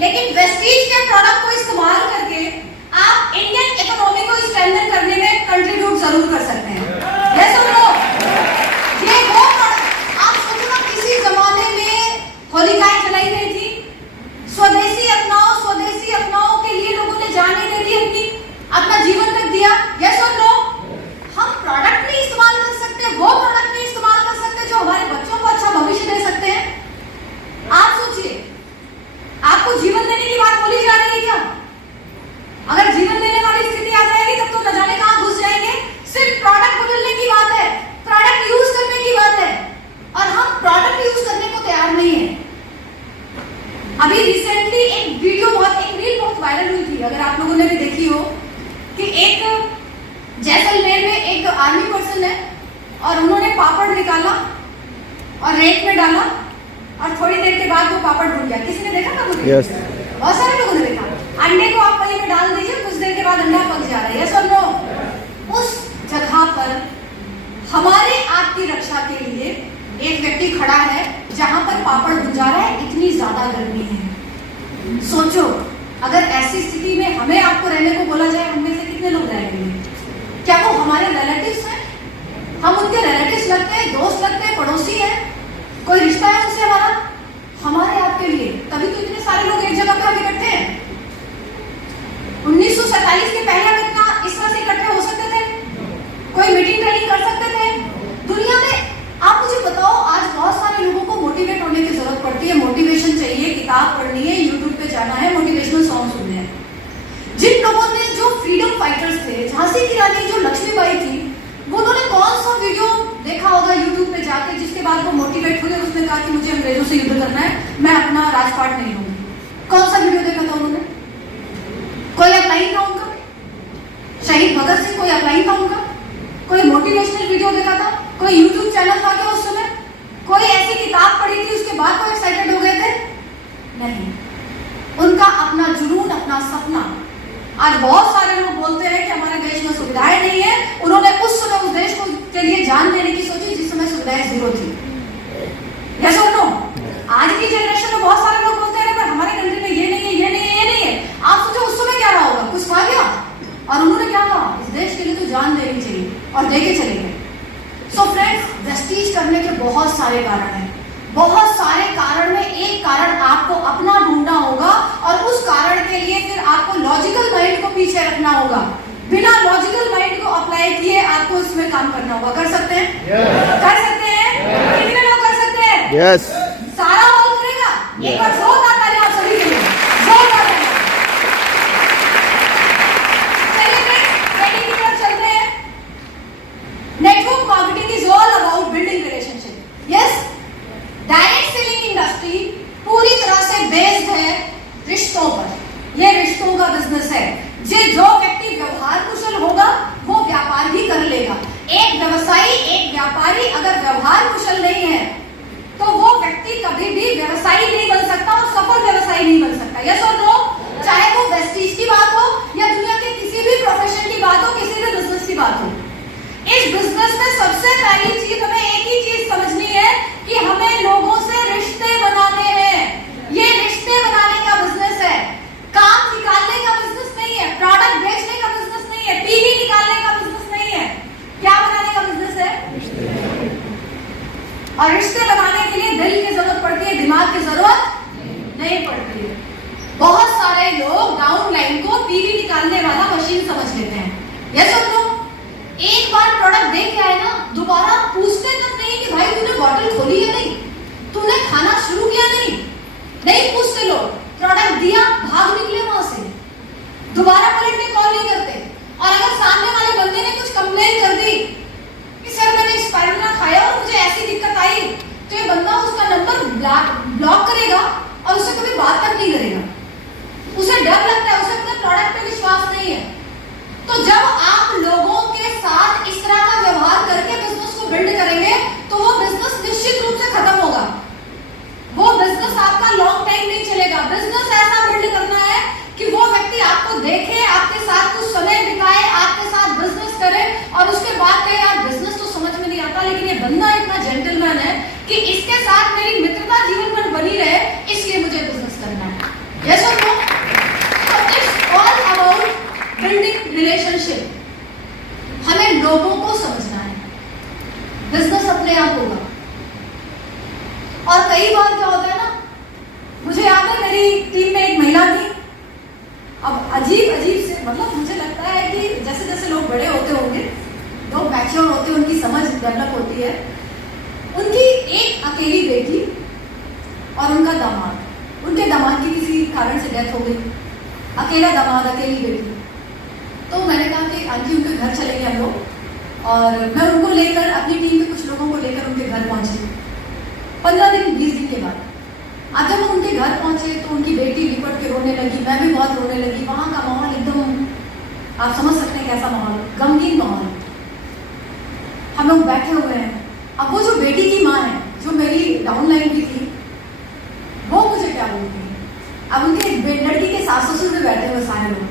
लेकिन वेस्टीज के प्रोडक्ट को इस्तेमाल करके आप इंडियन इकोनॉमी को स्ट्रेंथन करने में कंट्रीब्यूट जरूर कर सकते हैं। ये सुन लो, ये वो आप सोचो ना, किसी जमाने में होलिकाएं जलाई गई थी, स्वदेशी अपनाओ के लिए लोगों ने जान नहीं दी, अपना जीवन रख दिया। ये सुन लो, हम प्रोडक्ट नहीं इस्तेमाल कर सकते, वो प्रोडक्ट नहीं इस्तेमाल कर सकते जो हमारे बच्चों को अच्छा भविष्य दे सकते हैं। आप सोचिए, आपको जीवन देने की बात बोली जा रही है क्या? अगर जीवन देने वाली स्थिति आ जाएगी तब तो न जाने कहां घुस जाएंगे। सिर्फ प्रोडक्ट बदलने की बात है, प्रोडक्ट यूज करने की बात है, और हम प्रोडक्ट यूज करने को तैयार नहीं है। अभी रिसेंटली एक रील बहुत वायरल हुई थी, अगर आप लोगों ने भी देखी हो, कि एक जैसलमेर में एक आर्मी पर्सन है और उन्होंने पापड़ निकाला और रेत में डाला और थोड़ी देर के बाद वो पापड़ भून गया। किसी ने देखा था मुझे? yes. बहुत सारे लोगों ने देखा। अंडे को आप वही में डाल दीजिए, कुछ देर के बाद अंडा पक जा रहा है। सब लोग उस जगह पर हमारे आपकी रक्षा के लिए एक व्यक्ति खड़ा है जहां पर पापड़ भुन जा रहा है, इतनी ज्यादा गर्मी है। सोचो, अगर ऐसी स्थिति में हमें आपको रहने को बोला जाए, हम में से कितने लोग रहेंगे? क्या वो हमारे रिलेटिव्स हैं? हम उनके रिलेटिव्स लगते हैं, दोस्त लगते हैं, पड़ोसी हैं, कोई रिश्ता है उनसे हमारा? हमारे आपके लिए तभी तो इतने सारे लोग एक जगह पर इकट्ठे हैं। 1947 के पहले हम इतना इस तरह से इकट्ठे हो सकते थे? कोई मीटिंग ट्रेनिंग कर सकते थे? दुनिया में आप मुझे बताओ, आज बहुत सारे लोगों को मोटिवेट होने की जरूरत पड़ती है। मोटिवेशन चाहिए, किताब पढ़नी है, यूट्यूब पे जाना है, मोटिवेशनल सॉन्ग सुनने हैं। जिन लोगों ने, जो फ्रीडम फाइटर्स थे, झांसी की रानी जो लक्ष्मीबाई थी, वो उन्होंने कौन सा वीडियो देखा होगा यूट्यूब पे जाके जिसके बाद वो मोटिवेट हुए, उसने कहा कि मुझे अंग्रेजों से युद्ध करना है, मैं अपना राजपाट नहीं लूंगी? कौन सा वीडियो देखा था उन्होंने? कोई अपलाइन था उनका? शहीद भगत सिंह कोई अपलाइन था उनका? कोई मोटिवेशनल वीडियो देखा था? कोई यूट्यूब चैनल था क्या उस समय? कोई ऐसी किताब पढ़ी थी उसके बाद कोई एक्साइटेड हो गए थे? नहीं। उनका अपना जुनून, अपना सपना। आज बहुत सारे लोग बोलते हैं कि हमारे देश में सुविधाएं नहीं है। उन्होंने उस समय उस देश को के लिए जान देने की सोची जिस समय सुविधाएं जीरो थी। यस और नो? आज की जनरेशन में बहुत सारे लोग बोलते हैं पर हमारे कंट्री में ये नहीं है, ये नहीं है, ये नहीं है। आप सोचो उस समय क्या रहा होगा? कुछ था क्या? और उन्होंने क्या कहा? इस देश के लिए तो जान देनी चाहिए, और देके चले गए। सो फ्रेंड्स, वेस्टीज करने के बहुत सारे कारण हैं। बहुत सारे कारण में एक कारण आपको अपना ढूंढना होगा, और उस कारण के लिए फिर आपको लॉजिकल माइंड को पीछे रखना होगा। बिना लॉजिकल माइंड को अप्लाई किए आपको इसमें काम करना होगा। कर सकते हैं? कर सकते हैं? कितने लोग कर सकते हैं? yes. सारा हॉल करेगा? एक बार जोरदार ताली आप सभी के लिए, जोरदार ताली। चलिए फ्रेंड्स, ट्रेनिंग की तरफ चलते हैं। Network marketing is all about building relationship. Yes, direct selling industry पूरी तरह से बेस्ड है रिश्तों पर। ये रिश्तों का बिजनेस है। जो व्यक्ति व्यवहार कुशल होगा वो व्यापार भी कर लेगा। एक व्यवसायी, एक व्यापारी अगर व्यवहार कुशल नहीं है तो वो व्यक्ति कभी भी व्यवसायी नहीं बन सकता और सफल व्यवसायी नहीं बन सकता। यस और नो? चाहे वो वेस्टीज की बात हो या दुनिया के किसी भी प्रोफेशन की बात हो, किसी भी बिजनेस की बात हो। इस बिजनेस में सबसे पहली चीज हमें एक ही चीज समझनी है कि हमें लोगों से रिश्ते बनाने हैं। ये रिश्ते बनाने का बिजनेस है, काम निकालने का बिजनेस नहीं है, प्रोडक्ट बेचने का बिजनेस नहीं है, पीवी निकालने का बिजनेस नहीं है। क्या बनाने का बिजनेस है? और रिश्ते बनाने के लिए दिल की जरूरत पड़ती है, दिमाग की जरूरत नहीं पड़ती है। बहुत सारे लोग डाउन लाइन को पीवी निकालने वाला मशीन समझ लेते हैं। ये सब लोग एक बार प्रोडक्ट देख के आए ना, दोबारा पूछते तक नहीं कि भाई तूने बॉटल खोली है नहीं, तूने खाना शुरू किया नहीं पूछते लोग। प्रोडक्ट दिया, भाग निकले वहां से, दोबारा पलट के कॉल नहीं करते। और अगर सामने वाले बंदे ने कुछ कंप्लेन कर दी कि सर मैंने स्पाइरुलिना खाया और मुझे ऐसी दिक्कत आई, तो ये बंदा उसका नंबर ब्लॉक करेगा और उससे कभी बात तक नहीं करेगा। उसे डर लगता है, उसे अपने प्रोडक्ट पे विश्वास नहीं है। तो जब आप लोगों के साथ इस तरह का व्यवहार करके बिजनेस को बिल्ड करेंगे तो वो बिजनेस निश्चित रूप से खत्म होगा। वो बिजनेस आपका लॉन्ग टाइम नहीं चलेगा। बिजनेस ऐसा बिल्ड करना है कि वो व्यक्ति आपको देखे, आपके साथ कुछ समय बिताए, आपके साथ बिजनेस करे और उसके बाद कहे यार बिजनेस तो समझ में नहीं आता लेकिन ये बंदा इतना जेंटलमैन है कि इसके साथ मेरी मित्रता जीवन भर बनी रहे, इसलिए मुझे बिजनेस करना है। or no? So it's all about building relationship. हमें लोगों को समझना है, बिजनेस अपने आप होगा। और कई बार क्या होता है ना, मुझे याद है मेरी टीम में एक महिला थी। अब अजीब अजीब से, मतलब मुझे लगता है कि जैसे जैसे लोग बड़े होते होंगे, लोग मैच्योर होते हैं, उनकी समझ डेवलप होती है। उनकी एक अकेली बेटी और उनका दामाद, उनके दामाद की किसी कारण से डेथ हो गई, अकेला दामाद अकेली बेटी। तो मैंने कहा कि आंटी उनके घर चलेंगे हम लोग, और मैं उनको लेकर, अपनी टीम के कुछ लोगों को लेकर उनके घर पहुंची 15 दिन 20 दिन के बाद। अब जब हम उनके घर पहुंचे तो उनकी बेटी लिपट के रोने लगी, मैं भी बहुत रोने लगी। वहां का माहौल एकदम, आप समझ सकते हैं कैसा माहौल, गमगीन माहौल। हम लोग बैठे हुए हैं। अब वो जो बेटी की माँ है, जो मेरी डाउनलाइन की थी, वो मुझे क्या बोलती है। अब उनके लड़की के सास ससुर में बैठे हुए सारे लोग।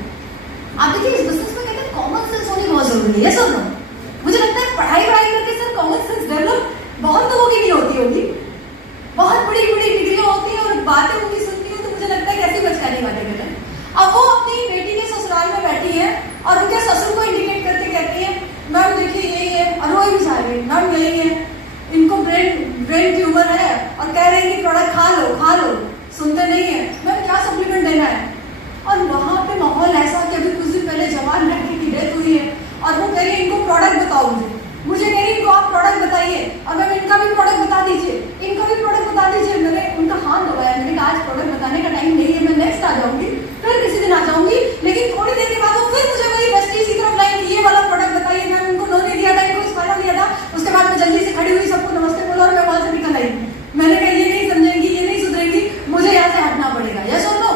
आप देखिए, इस बिजनेस में कहते हैं कॉमन सेंस होनी बहुत जरूरी है। सुनो, मुझे लगता है पढ़ाई करके सर कॉमन सेंस डेवलप बहुत लोगों की नहीं होती होगी। बहुत बड़ी बड़ी डिग्रियां होती हैं और बातें उनकी सुनती हूँ तो मुझे लगता है कैसी बचकानी बातें कर रहे हैं। अब वो अपनी बेटी के ससुराल में बैठी है और उनके ससुर को इंडिकेट करके कहती है, मैम देखिए यही है, और वो भी जा रही है, मैम यही है, इनको ब्रेन ट्यूमर है और कह रहे हैं कि प्रोडक्ट खा लो, सुनते नहीं है, मैम क्या सप्लीमेंट देना है। और वहां पे माहौल ऐसा कि अभी कुछ दिन पहले जवान लड़की की डेथ हुई है और वो कह रही है इनको प्रोडक्ट बताओ, मुझे कह रही इनको आप प्रोडक्ट बताइए, और मैम इनका भी प्रोडक्ट बता दीजिए, इनका भी प्रोडक्ट बता दीजिए। मैंने उनका हाथ दबाया, मैंने कहा आज प्रोडक्ट बताने का टाइम नहीं है, मैं नेक्स्ट आ जाऊंगी, फिर किसी दिन आ जाऊंगी। लेकिन थोड़ी देर के बाद वो फिर मुझे वही वेस्टीज की तरफ लाइन, ये वाला प्रोडक्ट बताइए। मैंने उनको नो नहीं दिया था, इनको खाना दिया था। उसके बाद मैं जल्दी से खड़ी हुई, सबको नमस्ते बोला और मैं वहां से निकल आई। मैंने कहा ये नहीं समझेंगी, ये नहीं सुधरेगी, मुझे यहाँ से हटना पड़ेगा। यस और नो?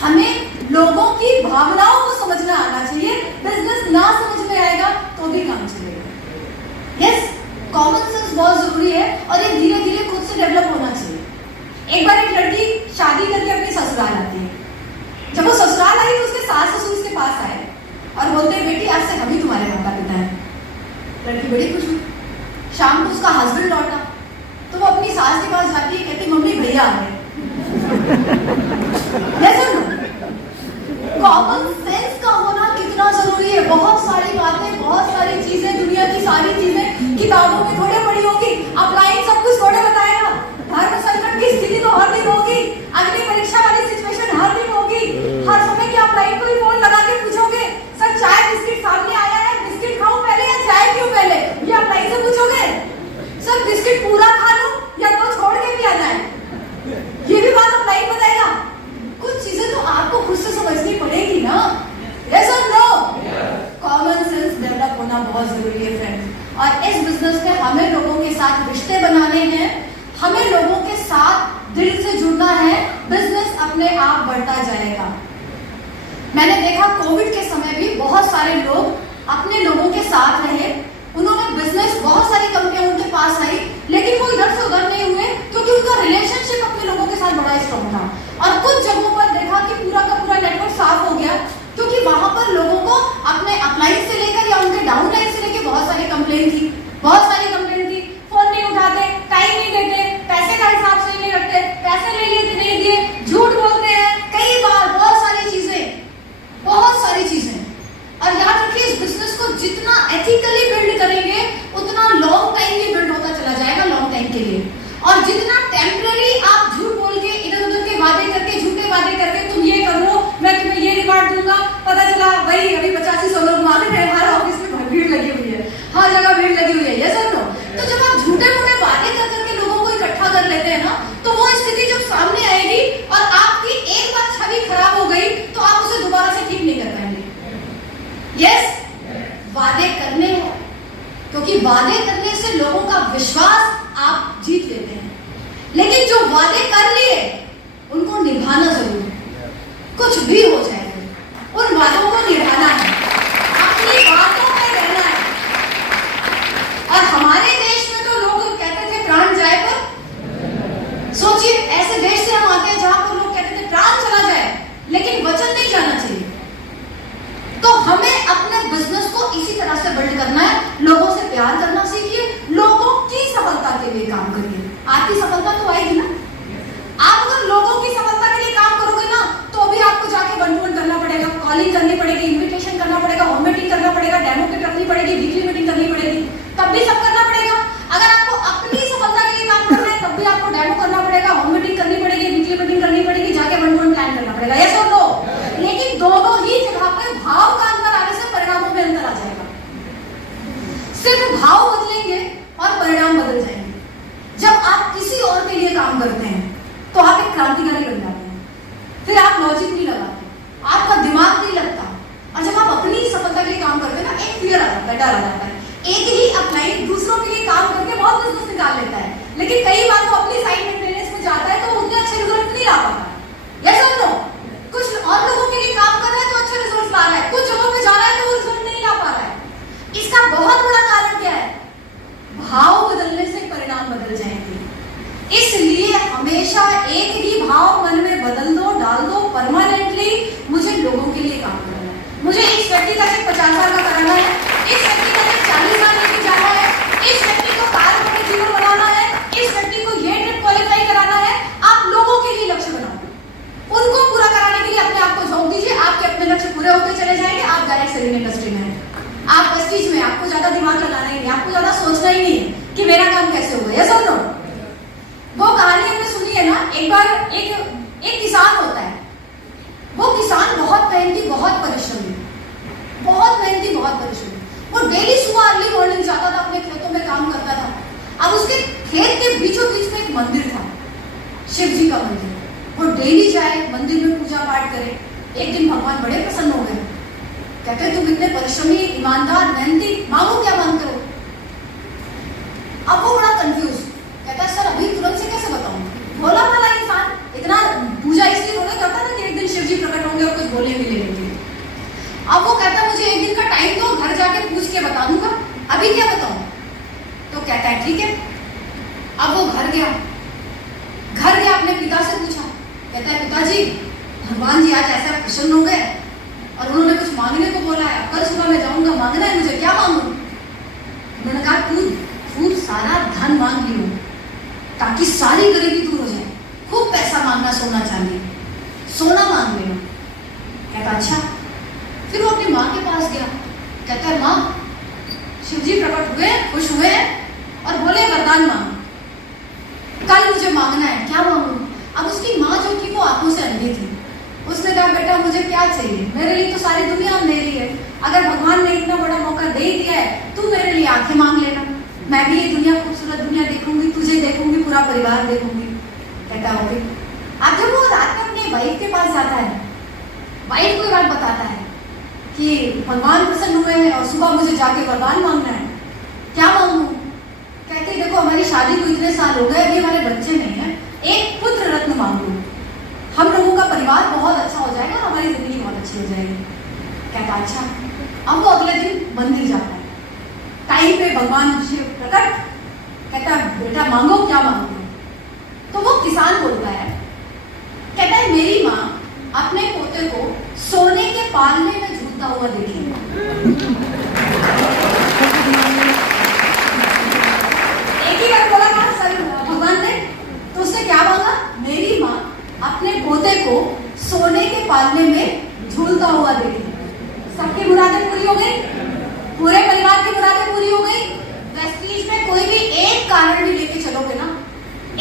हमें लोगों की भावनाओं को समझना आना चाहिए। बिजनेस ना समझ में आएगा तो भी काम चलेगा। यस, कॉमन सेंस बहुत जरूरी है और ये धीरे धीरे खुद से डेवलप होना चाहिए। एक बार एक लड़की शादी करके अपने ससुराल आती है। जब वो ससुराल आई तो उसके सास ससुर उसके पास आए और बोलते हैं बेटी आज से हम ही तुम्हारे माता पिता हैं। लड़की बड़ी खुश हुई। शाम को उसका हस्बैंड लौटा तो वो अपनी सास के पास जाती है, कहती मम्मी भैया आ गए। कॉमन सेंस का होना कितना जरूरी है। बहुत सारी बातें, बहुत सारी चीजें, दुनिया की सारी चीजें किताबों में थोड़े पढ़ी होगी, अपलाइन सब कुछ थोड़े बताएगा। धर्म संकट की स्थिति तो हर दिन होगी, अग्नि परीक्षा वाली सिचुएशन हर दिन होगी। हर समय क्या अपलाइन को भी फोन लगा के पूछोगे सर चाय बिस्किट सामने आया है, बिस्किट खाऊं पहले या चाय क्यों पहले, ये अपलाइन से पूछोगे। सर बिस्किट पूरा खा लूं या तो छोड़ के भी आना है, ये भी बात अपलाइन बताएगा। कुछ चीजें तो आपको खुद से समझनी पड़ेगी ना। यस और नो? कॉमन सेंस डेवलप होना बहुत जरूरी है फ्रेंड्स। और इस बिजनेस में हमें लोगों के साथ रिश्ते बनाने हैं, हमें लोगों के साथ दिल से जुड़ना है। बिजनेस अपने आप बढ़ता जाएगा। मैंने देखा कोविड के समय भी बहुत सारे लोग अपने लोगों के साथ रहे। उन्होंने बिजनेस, बहुत सारी कंपनियां उनके पास आई, लेकिन वो इधर से उधर नहीं हुए क्योंकि उनका रिलेशनशिप अपने लोगों के साथ बड़ा स्ट्रॉन्ग था। और कुछ जगहों पर देखा कि पूरा का पूरा नेटवर्क साफ हो गया क्योंकि वहां पर लोगों को अपने अपलाइन से लेकर या उनके डाउनलाइन से लेकर बहुत सारी कंप्लेन थी, फोन नहीं उठाते, टाइम नहीं देते, पैसे का हिसाब सही नहीं रखते, पैसे ले लिए नहीं दिए, झूठ बोलते हैं, कई बार बहुत सारी चीजें। और याद रखिए, इस बिजनेस को जितना एथिकली बिल्ड करेंगे उतना लॉन्ग टाइम में बिल्ड होता चला जाएगा, लॉन्ग टाइम के लिए। और जितना टेम्पररी आप झूठ बोल के, इधर उधर के वादे करके, झूठे वादे करके, तुम ये कर लो, मैं तुम्हें ये रिवार्ड दूंगा, पता चला वही अभी 85-100 लोग मारे थे, हमारे ऑफिस में भीड़ लगी हुई है, हर जगह भीड़ लगी हुई है। ये सब लो। तो जब आप झूठे मोटे वादे कर करके लोगों को इकट्ठा कर लेते हैं ना, तो वो स्थिति जब सामने आएगी और आपकी एक बार छवि खराब हो गई तो आप उसे दोबारा से ठीक नहीं कर पाएंगे। यस, वादे करने हैं क्योंकि वादे करने से लोगों का विश्वास आप जीत लेते हैं, लेकिन जो वादे कर लिए उनको निभाना जरूर है। कुछ भी हो जाए उन वादों को निभाना है, अपनी बातों में रहना है। और हमारे देश में तो लोग कहते थे प्राण जाए पर। सोचिए, ऐसे देश से हम आते हैं जहां पर लोग कहते थे प्राण चला जाए लेकिन वचन नहीं जाना चाहिए। तो हमें अपने बिजनेस को इसी तरह से बिल्ड करना है। लोगों से प्यार करना सीखिए, लोगों की सफलता के लिए काम करिए। आपकी सफलता तो आएगी ना। आप अगर लोगों की सफलता के लिए काम करोगे आप लॉजिक नहीं लगाते, आपका दिमाग नहीं लगता, और जब आप अपनी सफलता के लिए काम करते हैं ना, एक फियर आ जाता है, डर आ जाता है। एक ही अपना दूसरों के लिए काम करके बहुत बिजनेस निकाल लेता है, लेकिन कई बार वो अपनी साइड मेंटेनेंस में जाता है तो वो उतने अच्छे रिजल्ट नहीं ला पाता। यस और नो? कुछ और लोगों के लिए काम कर रहा है तो अच्छे रिजल्ट ला रहा है, कुछ जगहों पे जा रहा है तो वो रिजल्ट नहीं ला पा रहा है। इसका बहुत बड़ा कारण क्या है? भाव बदलने से परिणाम बदल जाएंगे। इसलिए हमेशा एक ही भाव मन में बदल दो, डाल दो परमानेंटली। मुझे लोगों के लिए काम करना है, मुझे इस व्यक्ति का चेक 50 साल का कराना है, इस व्यक्ति का चेक 40 साल लेके जाना है, इस व्यक्ति को कार में जीवन बनाना है, इस व्यक्ति को ये टेट क्वालिफाई कराना है। आप लोगों के लिए लक्ष्य बनाओ, उनको पूरा कराने के लिए अपने आप को झोंक दीजिए। आपके अपने लक्ष्य पूरे होते चले जाएंगे। आप डायरेक्ट सेलिंग इंडस्ट्री में हैं, आप प्रेस्टीज में, आपको ज्यादा दिमाग लगाना ही नहीं, आपको ज्यादा सोचना ही नहीं कि मेरा काम कैसे होगा। यस और नो? वो कहानी हमने सुनी है ना, एक बार एक किसान होता है। वो किसान बहुत मेहनती, बहुत परिश्रमी, बहुत मेहनती, बहुत परिश्रमी। वो डेली सुबह अर्ली मॉर्निंग जाता था, अपने खेतों में काम करता था। अब उसके खेत के बीचों बीच में एक मंदिर था, शिव जी का मंदिर। वो डेली जाए, मंदिर में पूजा पाठ करे। एक दिन भगवान बड़े प्रसन्न हो गए, कहते तुम इतने परिश्रमी, ईमानदार, मेहनती, मांगो क्या मांगते हो? अब वो बड़ा कंफ्यूज, कहता है सर अभी तुरंत से कैसे बताऊं? भोला भाला इंसान, इतना पूजा इसलिए रोने करता था कि एक दिन शिव जी प्रकट होंगे और कुछ बोले भी ले लेंगे। अब वो कहता मुझे एक दिन का टाइम दो, घर जाके पूछ के बता दूंगा, अभी क्या बताऊं? तो कहता है ठीक है। अब वो घर गया, अपने पिता से पूछा, कहता है पिताजी भगवान जी आज ऐसा प्रसन्न हो गए और उन्होंने कुछ मांगने को बोला है, कल सुबह मैं जाऊंगा, मांगना है मुझे, क्या मांगू? उन्होंने कहा तू खूब सारा धन मांग लियो ताकि सारी गरीबी दूर हो जाए, खूब पैसा मांगना, सोना चांदी, सोना मांग लेना। कहता अच्छा। फिर वो अपनी माँ के पास गया, कहता है माँ शिव जी प्रकट हुए, खुश हुए और बोले वरदान मांग, कल मुझे मांगना है, क्या मांगू? अब उसकी माँ जो थी वो आंखों से अंधी थी, उसने कहा बेटा मुझे क्या चाहिए, मेरे लिए तो सारी दुनिया अंधेरी है, अगर भगवान ने इतना बड़ा मौका दे दिया है तू मेरे लिए आंखें मांग लेना, मैं भी ये दुनिया, खूबसूरत दुनिया देखूंगी, तुझे देखूंगी, पूरा परिवार देखूंगी। कहता ओके। अब जब वो रात में अपने वाइफ के पास जाता है, वाइफ को बात बताता है कि भगवान प्रसन्न हुए हैं और सुबह मुझे जाके वरदान मांगना है, क्या मांगू? कहते देखो हमारी शादी को इतने साल हो गए, अभी हमारे बच्चे नहीं है, एक पुत्र रत्न मांगू, हम लोगों का परिवार बहुत अच्छा हो जाएगा और हमारी जिंदगी बहुत अच्छी हो जाएगी। कहता अच्छा। अब वो अगले दिन मंदिर जाता है, टाइम पे भगवान शिव प्रकट, कहता बेटा मांगो, क्या मांगो? तो वो किसान बोलता है, कहता है मेरी माँ अपने पोते को सोने के पालने में झूलता हुआ देखी। एक ही बार बोला ना सर भगवान ने, तो उसने क्या मांगा? मेरी माँ अपने पोते को सोने के पालने में झूलता हुआ देखी। सबकी मुरादें पूरी हो गई, पूरे परिवार की मुरादें पूरी हो गई। प्रेस्टीज में कोई भी एक कारण भी लेके चलोगे ना,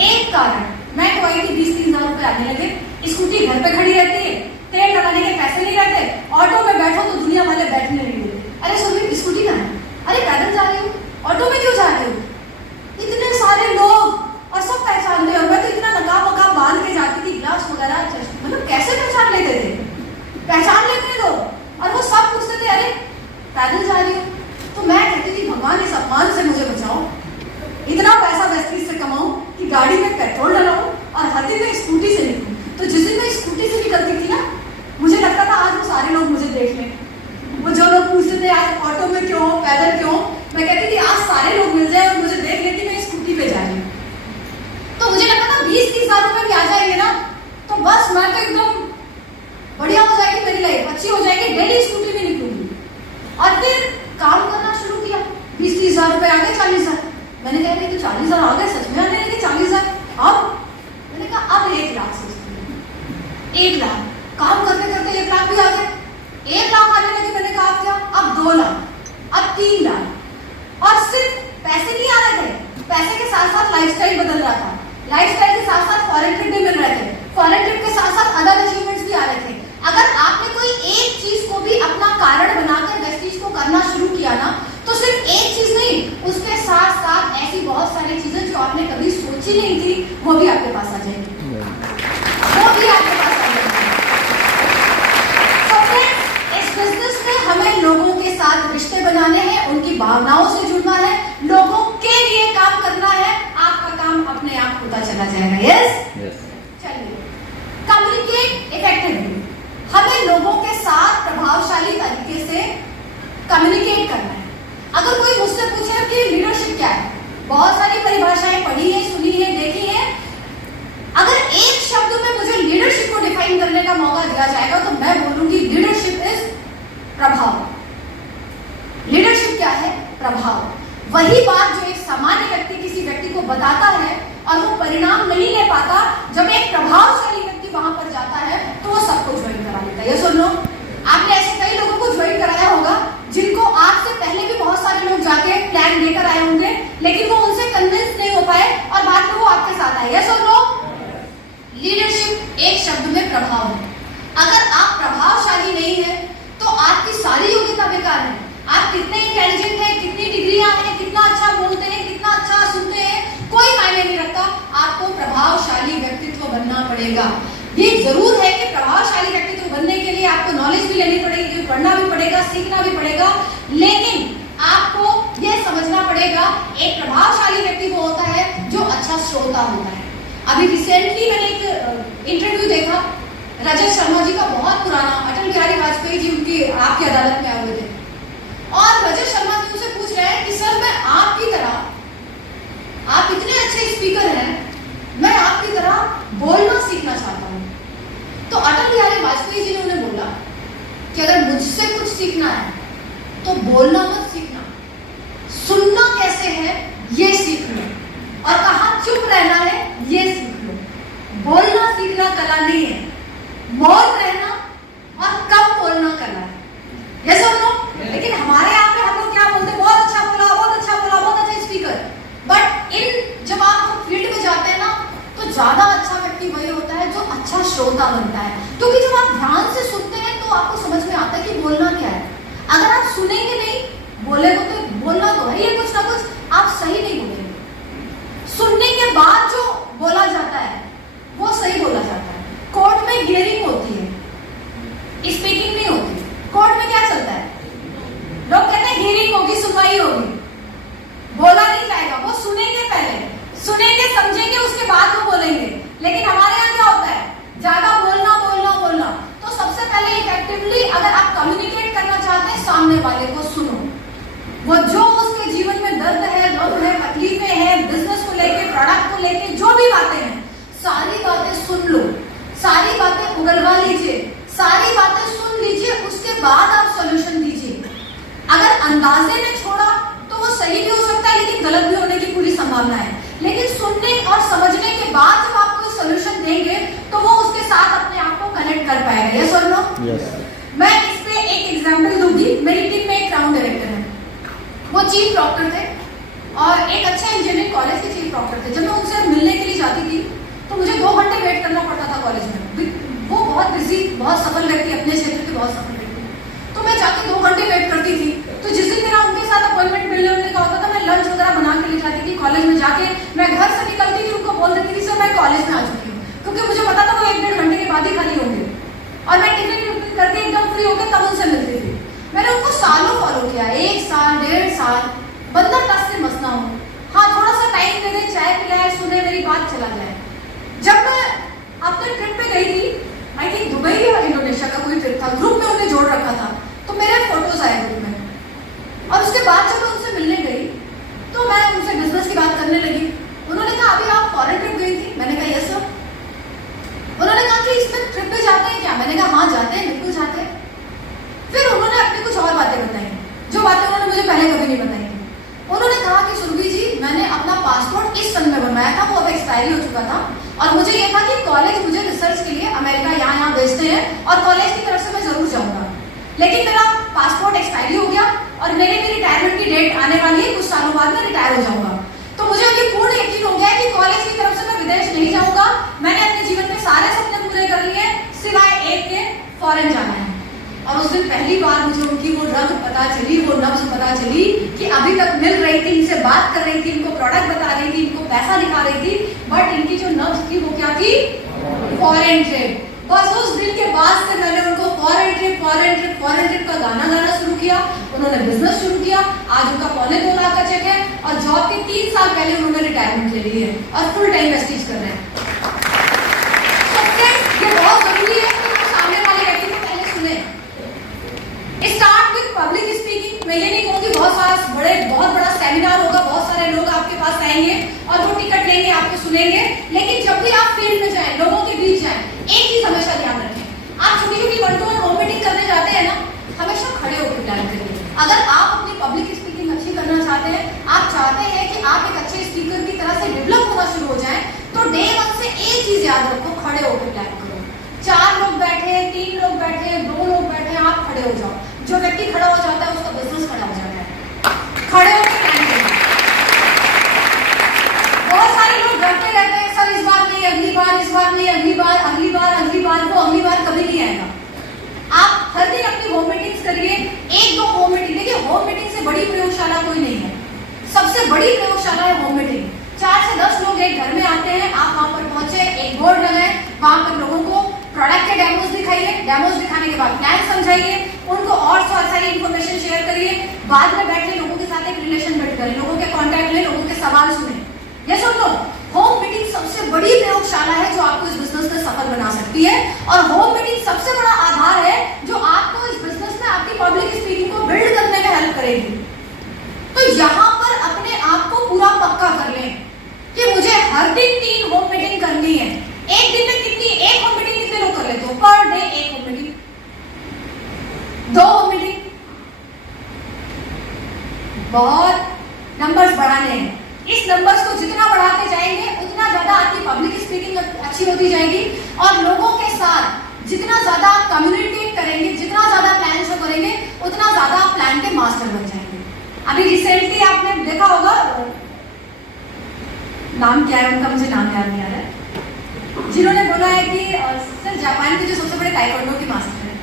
एक कारण, मैं तो आई थी 20-30 हजार रुपए आने लगे, स्कूटी घर पे खड़ी रहती है, तेल लगाने के पैसे नहीं रहते, ऑटो में बैठो तो दुनिया वाले बैठने नहीं देते। अरे सुनिए स्कूटी ना है, अरे पैदल जा रही हो, ऑटो में क्यों जा रही हो? इतने सारे लोग और सब पहचान रहे, और मैं तो इतना नकाब वकाब बांध के जाती थी, ग्लास वगैरह, मतलब कैसे पहचान लेते थे? पहचान लेते लोग, और वो सब पूछते थे अरे पैदल जा रही हो? तो मैं कहती थी भगवान इस अपमान से मुझे बचाओ, इतना पैसा वेस्टीज से कमाऊं कि गाड़ी में पेट्रोल डलाऊं और हर दिन मैं स्कूटी से निकलूं। तो जिस दिन मैं स्कूटी से निकलती थी ना, मुझे लगता था आज वो सारे लोग मुझे देख लें, वो जो लोग पूछते थे आज ऑटो में क्यों, पैदल क्यों, मैं कहती थी आज सारे लोग मिल जाए और मुझे देख लेती मैं स्कूटी पे जा रही हूँ। तो मुझे लगता था 20-30 हजार रुपए भी आ जाएंगे ना तो बस मैं तो एकदम बढ़िया हो जाएगी, मेरी लाइफ अच्छी हो जाएगी, डेली स्कूटी में निकलूंगी। और फिर काम करना शुरू किया, 20-30 हजार रुपए आ गए, 40 हजार। मैंने कहा नहीं तो 40 हजार आ गए, सच में आने लगे 40 हजार। अब मैंने कहा अब 1 लाख सोचती हूँ, 1 लाख, काम करते करते 1 लाख भी आ गए, 1 लाख आने लगे। मैंने कहा क्या? अब 2 लाख, अब 3 लाख। और सिर्फ पैसे नहीं आ रहे थे, पैसे के साथ साथ लाइफस्टाइल बदल रहा था, लाइफस्टाइल के साथ साथ फॉरेन ट्रिप भी मिल रहे थे, फॉरेन ट्रिप के साथ साथ अदर अचीवमेंट्स भी आ रहे थे। अगर आपने कोई एक चीज को भी अपना कारण बनाकर वेस्टीज को करना शुरू किया ना, तो सिर्फ एक चीज नहीं, उसके साथ साथ ऐसी बहुत सारी चीजें जो आपने कभी सोची नहीं थी वो भी आपके पास आ जाएगी, वो भी आपके पास आ जाएगी। भावनाओं से जुड़ना है, लोगों के लिए काम करना है, आपका काम अपने आप होता चला जाएगा। यस, चलिए, कम्युनिकेट इफेक्टिवली। हमें लोगों के साथ प्रभावशाली तरीके से कम्युनिकेट करना है। अगर कोई मुझसे पूछे कि लीडरशिप क्या है, बहुत सारी परिभाषाएं पढ़ी है, सुनी है, देखी है। अगर एक शब्द में मुझे लीडरशिप को डिफाइन करने का मौका दिया जाएगा तो मैं बोलूंगी लीडरशिप इज प्रभाव। लीडरशिप क्या है? प्रभाव। वही बात जो एक सामान्य व्यक्ति किसी व्यक्ति को बताता है और वो परिणाम नहीं ले पाता, जब एक प्रभावशाली व्यक्ति वहां पर जाता है तो वो सबको ज्वाइन करा लेता है। ये सुन लो, आपने ऐसे कई लोगों को ज्वाइन कराया होगा जिनको आज से पहले भी बहुत सारे लोग जाके प्लान लेकर आए होंगे, लेकिन वो उनसे कन्विंस नहीं हो पाए और बाद में वो आपके साथ आए। ये सुन लो, लीडरशिप एक शब्द में प्रभाव है। अगर आप प्रभावशाली नहीं है तो आपकी सारी योग्यता बेकार है। आप कितने इंटेलिजेंट हैं, कितनी डिग्रियां हैं, कितना अच्छा बोलते हैं, कितना अच्छा सुनते हैं, कोई मायने नहीं रखता। आपको प्रभावशाली व्यक्तित्व बनना पड़ेगा। ये जरूर है कि प्रभावशाली व्यक्तित्व बनने के लिए आपको नॉलेज भी लेनी पड़ेगी, पढ़ना भी पड़ेगा, सीखना भी पड़ेगा, लेकिन आपको यह समझना पड़ेगा एक प्रभावशाली व्यक्ति वो होता है जो अच्छा श्रोता होता है। अभी रिसेंटली मैंने एक इंटरव्यू देखा रजत शर्मा जी का, बहुत पुराना, अटल बिहारी वाजपेयी जी उनकी आपकी अदालत में आए हुए थे और रजत शर्मा जी उनसे पूछ रहे हैं कि सर मैं आपकी तरह, आप इतने अच्छे स्पीकर हैं, मैं आपकी तरह बोलना सीखना चाहता हूं। तो अटल बिहारी वाजपेयी जी ने उन्हें बोला कि अगर मुझसे कुछ सीखना है तो बोलना मत सीखना, सुनना कैसे है ये सीख लो, और कहां चुप रहना है ये सीख लो। बोलना सीखना कला नहीं है, मौन रहना और कम बोलना कला है। ये सब लोग, लेकिन हमारे यहाँ पे हम लोग क्या बोलते हैं, बहुत अच्छा बोला, बहुत अच्छा बोला, बहुत अच्छा स्पीकर। बट इन जब आप फील्ड में जाते हैं ना तो ज्यादा अच्छा व्यक्ति वही होता है जो अच्छा श्रोता बनता है, क्योंकि जब आप ध्यान से सुनते हैं तो आपको समझ में आता है कि बोलना क्या है। अगर आप सुनेंगे नहीं, बोलेंगे तो बोलना तो है ये कुछ ना कुछ, आप सही नहीं बोलेंगे। सुनने के बाद जो बोला जाता है वो सही बोला जाता है। कोर्ट में हियरिंग होती है, स्पीकिंग नहीं होती। कोर्ट में क्या चलता है, लोग कहते हैं हियरिंग होगी, सुनवाई होगी, बोला नहीं जाएगा, वो सुनेंगे, पहले सुनेंगे, समझेंगे, उसके बाद वो बोलेंगे। लेकिन हमारे यहाँ क्या होता है, ज्यादा बोलना बोलना बोलना। तो सबसे पहले इफेक्टिवली अगर आप कम्युनिकेट करना चाहते हैं, सामने वाले को सुनो। वो जो उसके जीवन में दर्द है, दुख है, तकलीफें हैं, बिजनेस को लेके, प्रोडक्ट को लेके, जो भी बातें हैं, सारी बातें सुन लो, सारी बातें उगलवा लीजिए, सारी बातें सुन लीजिए, उसके बाद आप सॉल्यूशन दीजिए। अगर अंदाजे में छोड़ा तो वो सही भी हो सकता है लेकिन गलत भी होने की पूरी संभावना है। लेकिन सुनने और समझने के बाद जब आप कोई सॉल्यूशन देंगे तो वो उसके साथ अपने आप को कनेक्ट कर पाएगा। ये सुन लो, मैं इस पे एक एग्जांपल दूंगी। मेरी टीम में एक राउंड डायरेक्टर है, वो चीफ प्रॉक्टर थे और एक अच्छे इंजीनियरिंग कॉलेज के चीफ प्रॉक्टर थे। जब मैं उनसे मिलने के लिए जाती थी तो मुझे 2 घंटे वेट करना पड़ता था कॉलेज में। वो बहुत बिजी, बहुत सफल व्यक्ति, अपने क्षेत्र के बहुत सफल व्यक्ति, तो मैं जाके 2 घंटे वेट करती थी। तो जिस दिन मेरा उनके साथ अपॉइंटमेंट मिलने का होता था, मैं लंच वगैरह बना के ले जाती थी। कॉलेज में जाके मैं घर से निकलती थी, उनको बोल देती थी सर मैं कॉलेज में आ चुकी हूँ, क्योंकि मुझे पता था वो 1-1.5 घंटे के बाद ही खाली होंगे और मैं टिफिन करके एकदम फ्री होकर तब उनसे मिलती थी। मैंने उनको सालों फॉलो किया, 1 साल 1.5 साल, बंदा टस से मसना हो, हाँ थोड़ा सा टाइम दे दे, चाय पिलाए, सुने, मेरी बात चला जाए। जब मैं अपने ट्रिप पे गई थी, आई थिंक दुबई या इंडोनेशिया का कोई ट्रिप था, ग्रुप में उन्हें जोड़ रखा था, तो मेरे फोटोज आए ग्रुप में। और उसके बाद जब मैं उनसे मिलने गई तो मैं उनसे बिजनेस की बात करने लगी। उन्होंने कहा अभी आप फॉरेन ट्रिप गई थी? मैंने कहा यस सर। उन्होंने कहा कि इसमें ट्रिप पे जाते हैं क्या? मैंने कहा हाँ जाते हैं, बिल्कुल जाते हैं। फिर उन्होंने अपनी कुछ और बातें बताई, जो बातें उन्होंने मुझे पहले कभी नहीं बताई थी। उन्होंने कहा कि सुरभि जी, मैंने अपना पासपोर्ट इस सन में बनवाया था, वो अब एक्सपायरी हो चुका था, और मुझे ये था कि कॉलेज मुझे रिसर्च के लिए अमेरिका यहाँ भेजते हैं और कॉलेज की तरफ से मैं जरूर जाऊंगा, लेकिन मेरा पासपोर्ट एक्सपायरी हो गया और मेरी रिटायरमेंट की डेट आने वाली है, कुछ सालों बाद मैं रिटायर हो जाऊंगा। तो मुझे अभी पूर्ण यकीन हो गया कि कॉलेज की तरफ से मैं विदेश नहीं जाऊंगा। मैंने अपने जीवन में सारे सपने पूरे कर लिए सिवाय एक के, फॉरेन जाना है। और उस दिन पहली बार मुझे उनकी वो रंग पता चली, वो नब्ज पता चली कि अभी तक मिल रही थी, इनसे बात कर रही थी, इनको प्रोडक्ट बता रही थी, इनको पैसा दिखा रही थी, बट इनकी जो नब्ज थी वो क्या थी? Foreign trade. बस उस दिन के बाद से मैंने उनको फॉरेन ट्रिप का गाना गाना शुरू किया। उन्होंने बिजनेस शुरू किया, आज उनका 2.25 लाख का चेक है और जॉब के 3 साल पहले उन्होंने रिटायरमेंट ले ली है और फुल टाइम वेस्टेज कर रहे हैं। तो फ्रेंड्स, ये बहुत जरूरी है कि हम सामने वाले व्यक्ति को पहले सुने। Start with public speaking. मैं ये नहीं कहूँगी बहुत बड़ा सेमिनार होगा, बहुत सारे लोग आपके पास आएंगे और वो टिकट लेंगे, आपको सुनेंगे, लेकिन जब भी आप फील्ड में जाएं, लोगों के बीच जाएं, एक चीज हमेशा ध्यान रखें। आप छोटी-छोटी वर्डों में होम मीटिंग करने जाते हैं ना, हमेशा खड़े होकर प्लान करिए। अगर आप अपनी पब्लिक स्पीकिंग अच्छी करना चाहते हैं, आप चाहते हैं कि आप एक अच्छे स्पीकर की तरह से डेवलप होना शुरू हो जाएं, तो डे 1 से एक चीज याद रखो, खड़े होकर प्लान करो। 4 लोग बैठे, 3 लोग बैठे, 2 लोग बैठे, आप खड़े हो जाओ। जो व्यक्ति खड़ा हो जाता है उसका बिजनेस खड़ा हो जाता है। खड़े होकर प्लान करो। बहुत सारे लोग डरते रहते हैं, सर इस बार नहीं, अगली बार, इस बार नहीं, अगली बार, अगली बार, अगली बार। वो अगली बार कभी नहीं आएगा। आप हर दिन अपनी होम मीटिंग्स करिए, 1-2 होम मीटिंग। देखिए, होम मीटिंग से बड़ी प्रयोगशाला कोई नहीं है। सबसे बड़ी प्रयोगशाला है होम मीटिंग। 4 से 10 लोग एक घर में आते हैं, आप वहां पर पहुंचे, एक बोर्ड लगाए, वहां पर लोगों को प्रोडक्ट के डेमोज दिखाइए, डेमोज दिखाने के बाद प्लान समझाइए, उनको और सारी इंफॉर्मेशन शेयर करिए, बाद में बैठे लोगों के साथ एक रिलेशन बिल्ड करें, लोगों के कॉन्टैक्ट लें, लोगों के सवाल सुने। ये सुन लो, होम मीटिंग सबसे बड़ी प्रयोगशाला है जो आपको इस बिजनेस में सफल बना सकती है, और होम मीटिंग सबसे बड़ा आधार है जो आपको इस बिजनेस में आपकी पब्लिक स्पीकिंग को बिल्ड करने में हेल्प करेगी। तो यहां पर अपने आप को पूरा पक्का कर लें कि मुझे हर दिन 3 होम मीटिंग करनी है। एक दिन में कितनी, एक होम मीटिंग कितने लोग कर लेते हो? Per day 1 home meeting, 2 home meeting. बहुत नंबर्स बढ़ाने हैं। इस नंबर्स को जितना बढ़ाते जाएंगे उतना ज्यादा आपकी पब्लिक स्पीकिंग अच्छी होती जाएगी, और लोगों के साथ जितना ज्यादा आप कम्युनिकेट करेंगे, जितना ज्यादा प्लान शो करेंगे, उतना ज्यादा आप प्लान के मास्टर बन जाएंगे। अभी रिसेंटली आपने देखा होगा, नाम क्या है उनका, मुझे नाम याद नहीं आ रहा है, जिन्होंने बोला है कि सर जापान के जो सबसे बड़े ताइक्वांडो के मास्टर हैं,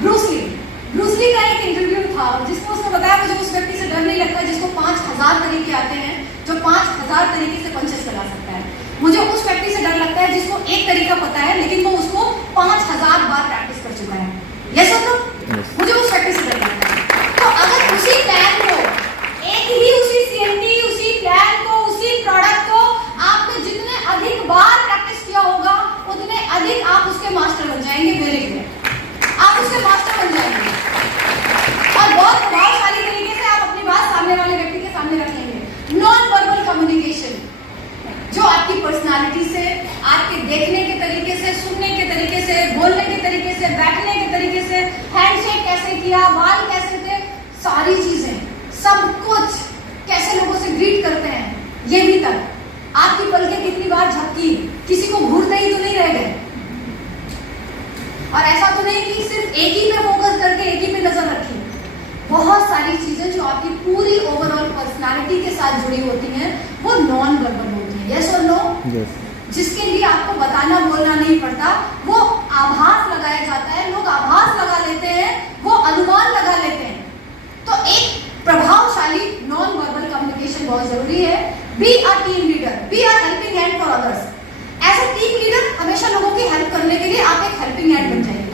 ब्रूस ली का एक इंटरव्यू था जिसको उसने बताया मुझे उस व्यक्ति से डर नहीं लगता जिसको 5000 तरीके आते हैं, जो 5000 तरीके से पंचेस लगा सकता है। मुझे उस व्यक्ति से डर लगता है जिसको एक तरीका पता है लेकिन वो उसको 5000 बार प्रैक्टिस कर चुका है। यस और नो? मुझे उस व्यक्ति से डर लगता है। तो अगर उसी प्लान को, एक ही उसी सीएमडी, उसी प्लान को, उसी प्रोडक्ट को आपने जितने अधिक बार प्रैक्टिस किया होगा उतने अधिक आप उसके मास्टर बन जाएंगे। वेरी गुड, आप उसके मास्टर बन जाएंगे और बहुत प्रभावशाली तरीके से आप अपनी बात सामने वाले व्यक्ति के सामने रखेंगे। नॉन वर्बल कम्युनिकेशन, जो आपकी पर्सनालिटी से, आपके देखने के तरीके से, सुनने के तरीके से, बोलने के तरीके से, बैठने के तरीके से, हैंडशेक कैसे किया, बाल कैसे थे, सारी चीजें, सब कुछ, कैसे लोगों से ग्रीट करते हैं, ये भी तक, आपकी पलकें कितनी बार झपकी, किसी को घूरते ही तो नहीं रह गए। और ऐसा तो नहीं कि सिर्फ एक ही पे फोकस करके एक ही पे नजर रखी। बहुत सारी चीजें जो आपकी पूरी ओवरऑल पर्सनालिटी के साथ जुड़ी होती हैं वो नॉन वर्बल होती हैं। यस और नो? यस। जिसके लिए आपको बताना बोलना नहीं पड़ता, वो आभास लगाया जाता है, लोग आभास लगा लेते हैं, वो अनुमान लगा लेते हैं। तो एक प्रभावशाली नॉन वर्बल कम्युनिकेशन बहुत जरूरी है। Be a team leader, be a helping hand for others. As a team leader हमेशा लोगों की हेल्प करने के लिए आप एक हेल्पिंग हैंड बन जाइए।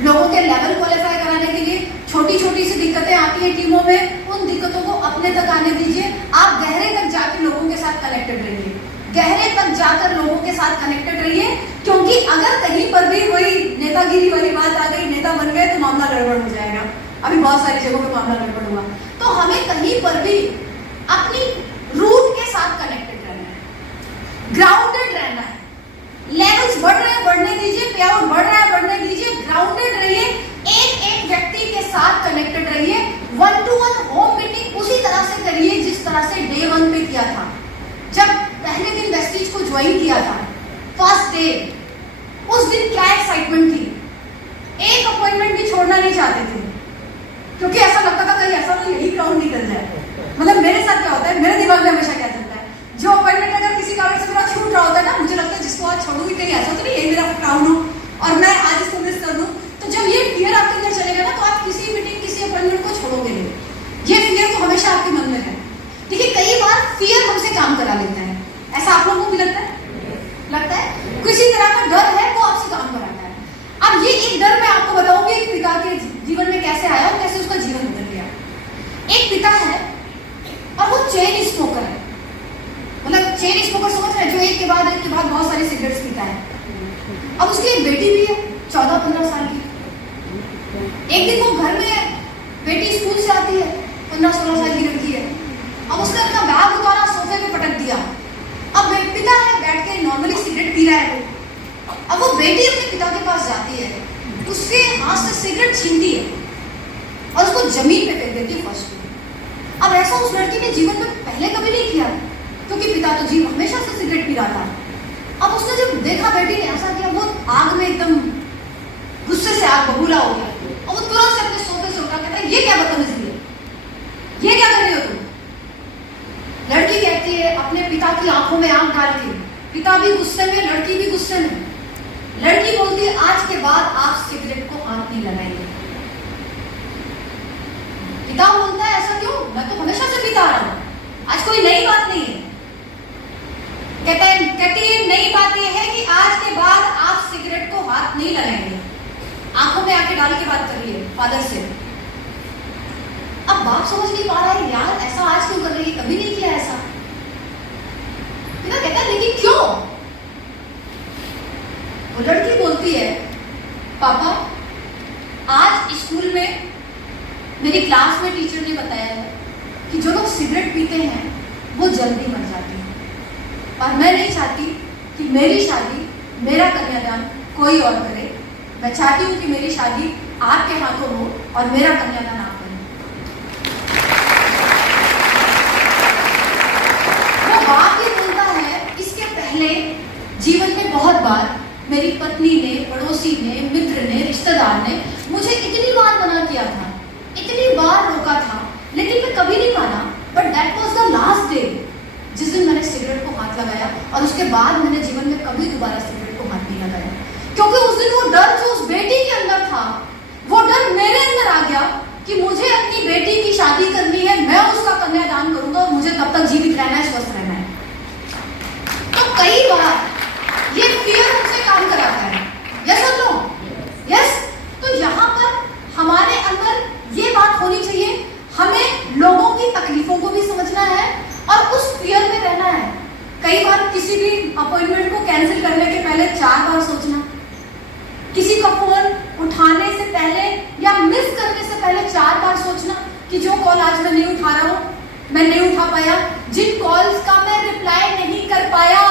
लोगों के लेवल क्वालिफाई कराने के लिए छोटी छोटी सी दिक्कतें आती है टीमों में, उन दिक्कतों को अपने तक आने दीजिए। आप गहरे तक जाकर लोगों के साथ कनेक्टेड रहिए, गहरे तक जाकर लोगों के साथ कनेक्टेड रहिए, क्योंकि अगर कहीं पर भी वही नेतागिरी वाली बात आ गई, नेता बन गए, तो मामला गड़बड़ हो जाएगा। अभी बहुत सारी जगहों पे मामला गड़बड़ हुआ। तो हमें कहीं पर भी अपनी रूट के साथ कनेक्टेड रहना है, ग्राउंडेड रहना है। लेवल्स बढ़ रहे हैं, बढ़ने दीजिए, पे आउट बढ़ रहा है, बढ़ने दीजिए, ग्राउंडेड रहिए, एक एक व्यक्ति के साथ कनेक्टेड रहिए। 1-to-1 होम मीटिंग उसी तरह से करिए जिस तरह से डे 1 पे किया था। जब पहले दिन वेस्टीज को ज्वाइन किया था, फर्स्ट डे, उस दिन क्या एक्साइटमेंट थी, एक अपॉइंटमेंट भी छोड़ना नहीं चाहते थे, क्योंकि ऐसा लगता था कहीं ऐसा नहीं यही क्राउन निकल जाए। मतलब मेरे साथ क्या होता है, मेरे दिमाग में हमेशा क्या चलता है, जो अपॉइंटमेंट अगर किसी कारण से मेरा छूट रहा होता है ना, मुझे लगता है जिसको आज छोड़ूंगी कहीं ऐसा तो नहीं यही मेरा क्राउन हो और मैं आज इसको मिस कर दूं। तो जब ये फियर आपके अंदर चलेगा ना, तो आप किसी मीटिंग, किसी अपॉइंटमेंट को छोड़ोगे नहीं। ये फियर तो हमेशा आपके मन में है। देखिए, कई बार फियर हमसे काम करा लेता है, ऐसा आप लोगों को भी लगता है? किसी तरह का डर है वो आपसे काम कराता है। अब ये एक डर मैं आपको बताऊंगी एक पिता के जीवन में कैसे आया और कैसे उसका जीवन बदल गया। एक पिता है और वो चेन स्मोकर है, मतलब चेन स्मोकर समझ रहे हैं, जो एक के बाद बहुत सारी सिगरेट्स पीता है। अब उसकी एक बेटी भी है 14-15 साल की। एक दिन वो घर में, बेटी स्कूल से आती है, 15-16 साल की लड़की है, अब उसने अपना बैग उतारा, सोफे पे पटक दिया। अब पिता है बैठ के नॉर्मली सिगरेट पी रहा है। अब वो बेटी अपने पिता के पास जाती है, उसके हाथ से सिगरेट छीनती है और उसको जमीन पे फेंक देती है फर्श पे। अब ऐसा उस लड़की ने जीवन में पहले कभी नहीं किया, क्योंकि पिता तो जी हमेशा से सिगरेट पी रहा था। अब उसने जब देखा बेटी ने ऐसा किया, वो आग में एकदम गुस्से से आग बबूला हो गया और वो तुरंत से अपने सोफे से उठा, कहता है ये क्या बदतमीजी है, ये क्या कर रही हो तुम। लड़की कहती है अपने पिता की आंखों में आंख डाल के, पिता भी गुस्से में, लड़की भी गुस्से में। लड़की बोलती है आज के बाद आप सिगरेट को हाथ नहीं लगाएंगे। पिता बोलता है ऐसा क्यों, मैं तो हमेशा से पीता आ रहा हूं, आज कोई नई बात नहीं है। कहती है नई बात यह है कि आज के बाद आप सिगरेट को हाथ नहीं लगाएंगे। आंखों में आके डाल के बात कर रही है फादर से। अब बाप समझ नहीं पा रहा है, यार ऐसा आज क्यों कर रही है, कभी नहीं किया ऐसा। पिता कहता है लेकिन क्यों। वो लड़की बोलती है पापा आज स्कूल में मेरी क्लास में टीचर ने बताया है कि जो लोग सिगरेट पीते हैं वो जल्दी मर जाते हैं, और मैं नहीं चाहती कि मेरी शादी, मेरा कन्यादान कोई और करे। मैं चाहती हूँ कि मेरी शादी आपके हाथों हो और मेरा कन्यादान आप करें। वो बाप ये बोलता है, इसके पहले जीवन में बहुत बार मेरी पत्नी ने, पड़ोसी ने, मित्र ने, रिश्तेदार ने मुझे इतनी बार मना किया था, इतनी बार रोका था, लेकिन मैं कभी नहीं माना। But that was the last day जिस दिन मैंने सिगरेट को हाथ लगाया, और उसके बाद मैंने जीवन में कभी दोबारा सिगरेट को हाथ नहीं लगाया, क्योंकि उस दिन वो डर जो उस बेटी के अंदर था, वो डर मेरे अंदर आ गया कि मुझे अपनी बेटी की शादी करनी है, मैं उसका कन्यादान करूंगा और मुझे तब तक जीवित रहना है, स्वस्थ रहना है। तो कई बार ये फियर हमसे काम कराता है, यस और नो, यस। तो यहाँ पर हमारे अंदर ये बात होनी चाहिए, हमें लोगों की तकलीफों को भी समझना है और उस फियर में रहना है। कई बार किसी भी अपॉइंटमेंट को कैंसिल करने के पहले 4 बार सोचना, किसी का फोन उठाने से पहले या मिस करने से पहले 4 बार सोचना कि जो कॉल आज मैं नहीं उठा रहा हूं, मैं नहीं उठा पाया, जिन कॉल्स का मैं रिप्लाई नहीं कर पाया,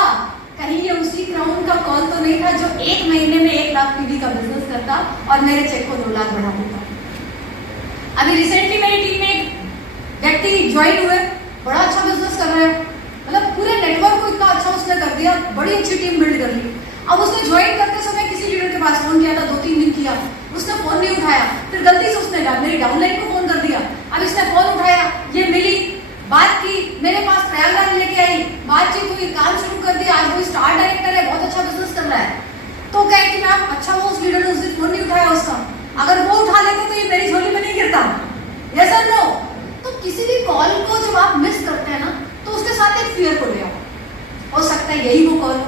कहीं ये उसी क्राउन का कॉल तो नहीं था जो 1 महीने में 1 लाख पीवी का बिजनेस करता और मेरे चेक को 2 लाख बढ़ा देता। अभी रिसेंटली मेरी टीम में एक व्यक्ति ज्वाइन हुए, बड़ा अच्छा बिजनेस कर रहे हैं, मतलब पूरे नेटवर्क को इतना अच्छा उसने कर दिया, बड़ी अच्छी टीम बिल्ड कर ली। अब उसने ज्वाइन करते समय किसी लीडर के पास फोन किया था, 2-3 दिन किया, उसने फोन नहीं उठाया, फिर गलती से उसने मेरी डाउनलाइन को फोन कर दिया। अब इसने फोन उठाया, ये मिली, बात की, मेरे पास प्रयागराज लेके आई, बातचीत हुई, काम शुरू कर दिया, आज वो स्टार डायरेक्टर है, बहुत अच्छा बिजनेस कर रहा है। तो कहे कि मैम अच्छा वो उस लीडर ने उस दिन फोन नहीं उठाया उसका, अगर वो उठा लेते तो ये मेरी झोली में नहीं गिरता, यस और नो। तो किसी भी कॉल को जब आप मिस करते हैं ना, तो उसके साथ एक फियर को ले आओ, हो सकता है यही वो कॉल हो।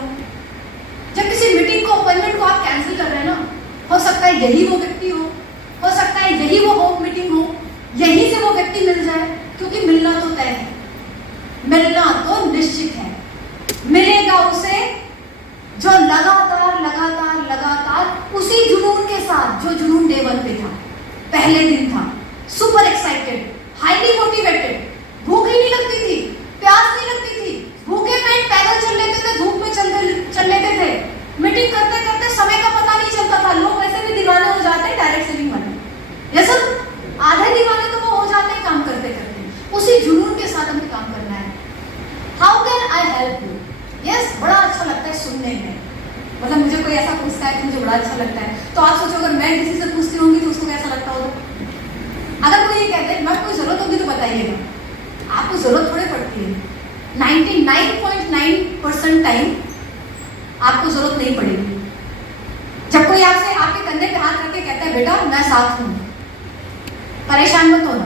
जब किसी मीटिंग को, अपॉइंटमेंट को आप कैंसिल कर रहे हैं ना, हो सकता है यही वो व्यक्ति हो सकता है यही वो होम मीटिंग हो, यही से वो व्यक्ति मिल जाए, क्योंकि मिलना तो तय है, मिलना तो निश्चित है। मिलेगा उसे जो लगातार लगातार लगातार उसी जुनून के साथ, जो जुनून डे 1 पे था, पहले दिन था, सुपर एक्साइटेड, हाईली मोटिवेटेड, भूख ही नहीं लगती थी, प्यास नहीं लगती थी, भूखे पेट पैदल चल लेते थे, धूप में चल लेते थे, मीटिंग करते करते समय का पता नहीं चलता था। लोग वैसे भी दीवाने हो जाते हैं डायरेक्ट सेलिंग वाले, यस सर, आधे दीवाने तो वो हो जाते हैं काम करते करते। उसी जुनून के साथ हमें काम करना है। How can I help you, yes, बड़ा अच्छा लगता है सुनने में, मतलब मुझे कोई ऐसा पूछता है तो मुझे बड़ा अच्छा लगता है। तो आप सोचो अगर मैं किसी से पूछती होंगी तो उसको कैसा लगता होगा। अगर कोई ये कहते हैं मैं कोई जरूरत होगी तो बताइएगा, आपको जरूरत थोड़ी पड़ती है, 99.9% टाइम आपको जरूरत नहीं पड़ेगी। जब कोई आपसे आपके कंधे पे हाथ रख के कहता है बेटा मैं साथ हूं, परेशान मत होना,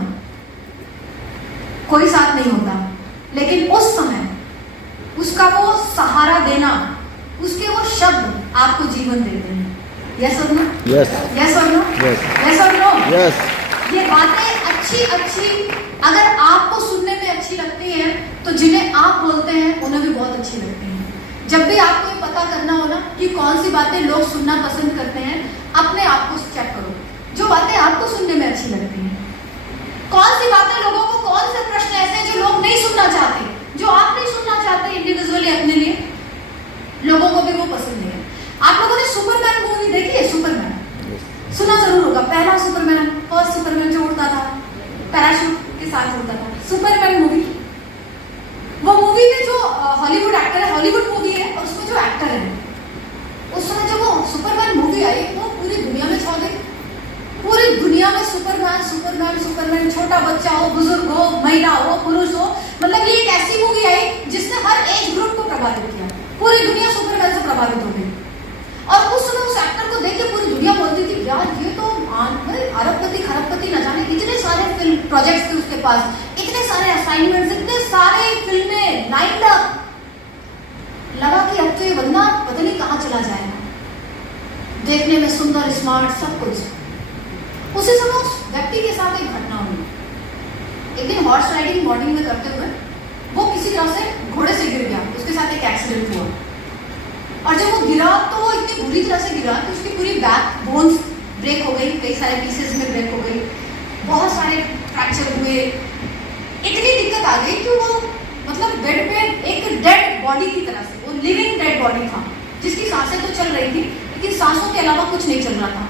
कोई साथ नहीं होता, लेकिन उस समय उसका वो सहारा देना, उसके वो शब्द आपको जीवन देते हैं। यस और नो? यस यस और नो? यस यस और नो? यस। ये बातें अच्छी अगर आपको सुनने में अच्छी लगती हैं तो जिन्हें आप बोलते हैं उन्हें भी बहुत अच्छी लगती हैं। जब भी आपको ये पता करना हो ना कि कौन सी बातें लोग सुनना पसंद करते हैं, अपने आप को चेक करो जो बातें आपको सुनने में अच्छी लगती हैं। कौन सी बातें लोगों को, कौन से प्रश्न ऐसे हैं जो लोग नहीं सुनना चाहते, जो आप नहीं सुनना चाहते इंडिविजुअली अपने लिए, लोगों को भी वो पसंद है। आप लोगों ने सुपरमैन मूवी देखी है? सुपरमैन सुना जरूर होगा। पहला सुपरमैन, फर्स्ट सुपरमैन जो उड़ता था पैराशूट के साथ उड़ता था, सुपरमैन मूवी। वो मूवी में जो हॉलीवुड एक्टर है, हॉलीवुड मूवी है, और उसमें जो एक्टर है, उस समय जब वो सुपरमैन मूवी आई वो पूरी दुनिया में छा गई। पूरी दुनिया में सुपरमैन सुपरमैन सुपरमैन, छोटा बच्चा हो, बुजुर्ग हो, महिला हो, पुरुष हो, मतलब ये एक ऐसी मूवी आई जिसने हर एज ग्रुप को प्रभावित किया। पूरी दुनिया सुपरमैन से प्रभावित हो गई। और उस समय उस एक्टर को देख के पूरी दुनिया बोलती थी यार ये तो अरबपति खरबपति न जाने इतने सारे फिल्म प्रोजेक्ट्स थे उसके पास, इतने सारे असाइनमेंट्स, इतने सारे फिल्में लाइंड अप। लगा कि अब तो ये बंदा पता नहीं कहाँ चला जाएगा, देखने में सुंदर, स्मार्ट, सब कुछ। उसी समय उस व्यक्ति के साथ एक घटना हुई। एक दिन हॉर्स राइडिंग मॉर्निंग में करते हुए वो किसी तरह से घोड़े से गिर गया, उसके साथ एक एक्सीडेंट हुआ। और जब वो गिरा तो वो इतनी बुरी तरह से गिरा कि उसकी पूरी बैक बोन्स ब्रेक हो गई, कई सारे पीसेस में ब्रेक हो गई, बहुत सारे फ्रैक्चर हुए। इतनी दिक्कत आ गई कि वो मतलब बेड पे एक डेड बॉडी की तरह से, वो लिविंग डेड बॉडी था जिसकी सांसें तो चल रही थी लेकिन सांसों के अलावा कुछ नहीं चल रहा था।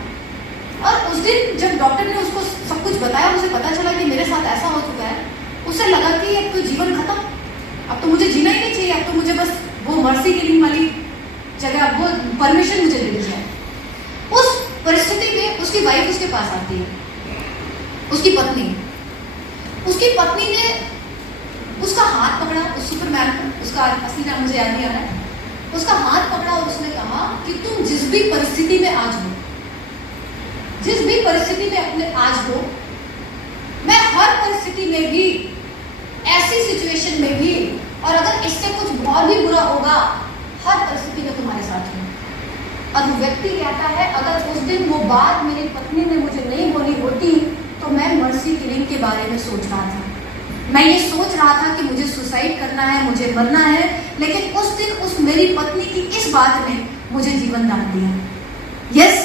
और उस दिन जब डॉक्टर ने उसको सब कुछ बताया, उसे पता चला कि मेरे साथ ऐसा हो चुका है, उसे लगा कि अब तो जीवन खत्म, अब तो मुझे जीना ही नहीं चाहिए, अब तो मुझे बस वो मर्सी किलिंग वाली जगह, वो परमिशन मुझे दे दी जाए। उस परिस्थिति में उसकी वाइफ उसके पास आती है, उसकी पत्नी ने उसका हाथ पकड़ा, उस सुपरमैन का, उसका असली नाम मुझे याद नहीं आ रहा है, उसका हाथ पकड़ा और उसने कहा कि तुम जिस भी परिस्थिति में आज हो, जिस भी परिस्थिति में अपने आज हो, मैं हर परिस्थिति में भी, ऐसी सिचुएशन में भी, और अगर इससे कुछ बहुत भी बुरा होगा, हर परिस्थिति में तुम्हारे साथ हूं। और वो व्यक्ति कहता है अगर उस दिन वो बात मेरी पत्नी ने मुझे नहीं बोली होती तो मैं मर्सी किलिंग के बारे में सोच रहा था, मैं ये सोच रहा था कि मुझे सुसाइड करना है, मुझे मरना है, लेकिन उस दिन उस मेरी पत्नी की इस बात ने मुझे जीवन दान दिया। यस,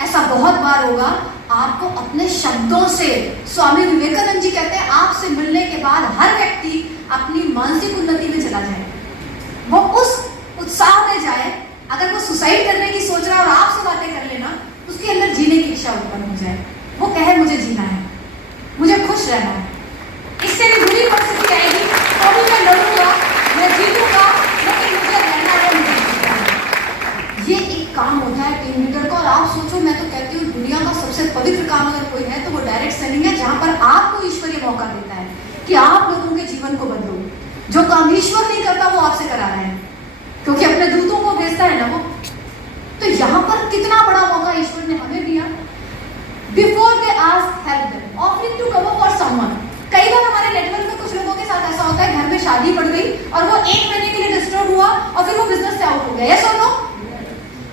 ऐसा बहुत बार होगा आपको अपने शब्दों से। स्वामी विवेकानंद जी कहते हैं आपसे मिलने के बाद हर व्यक्ति अपनी मानसिक उन्नति में चला जाए, वो उस उत्साह में जाए। अगर वो सुसाइड करने की सोच रहा है और आपसे बातें कर लेना, उसके अंदर जीने की इच्छा उत्पन्न हो जाए, वो कहे मुझे जीना है, मुझे खुश रहना है, इससे भी बुरी परिस्थिति आएगी तो भी मैं लड़ूंगा, मैं जीतूंगा, लेकिन मुझे रहना है, मुझे जीना है। ये एक काम होता है टीम लीडर को। और आप सोचो, मैं तो कहती हूँ दुनिया का सबसे पवित्र काम अगर कोई है तो वो डायरेक्ट सेलिंग है, जहां पर आपको ईश्वरीय मौका देता है कि आप लोगों के जीवन को बदलो। जो काम ईश्वर नहीं करता वो आपसे करा रहा है, क्योंकि अपने दूतों को भेजता है ना वो। तो यहाँ पर कितना बड़ा मौका ईश्वर ने हमें दिया। Before they ask help them, offering to cover for someone. कई बार हमारे नेटवर्क में कुछ लोगों के साथ ऐसा होता है, घर में शादी पड़ गई और वो 1 महीने के लिए डिस्टर्ब हुआ और फिर वो बिजनेस से आउट हो गया। यस और नो?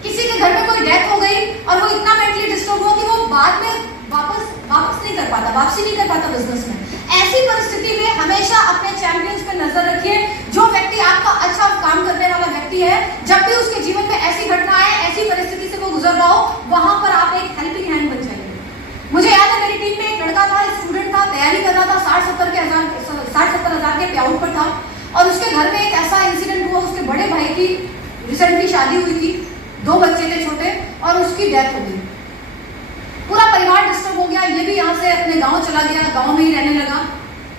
किसी के घर में कोई डेथ हो गई और वो इतना मेंटली डिस्टर्ब हुआ कि वो बाद में वापस नहीं कर पाता, वापसी नहीं कर पाता बिजनेस में। ऐसी परिस्थिति में हमेशा अपने चैंपियंस पे नजर रखिए। जो व्यक्ति आपका अच्छा काम करने वाला व्यक्ति है, जब भी उसके जीवन में ऐसी घटना आए, ऐसी परिस्थिति से वो गुजर रहा हो, वहां पर आप एक हेल्पिंग हैंड बन जाइए। मुझे याद है मेरी टीम में एक लड़का था, स्टूडेंट था, तैयारी कर रहा था, 60-70 हजार के पे आउट पर था, और उसके घर में एक ऐसा इंसिडेंट हुआ, उसके बड़े भाई की रिसेंटली शादी हुई थी, 2 बच्चे थे छोटे, और उसकी डेथ हो गई। पूरा परिवार डिस्टर्ब हो गया, ये भी यहाँ से अपने गांव चला गया, गांव में ही रहने लगा।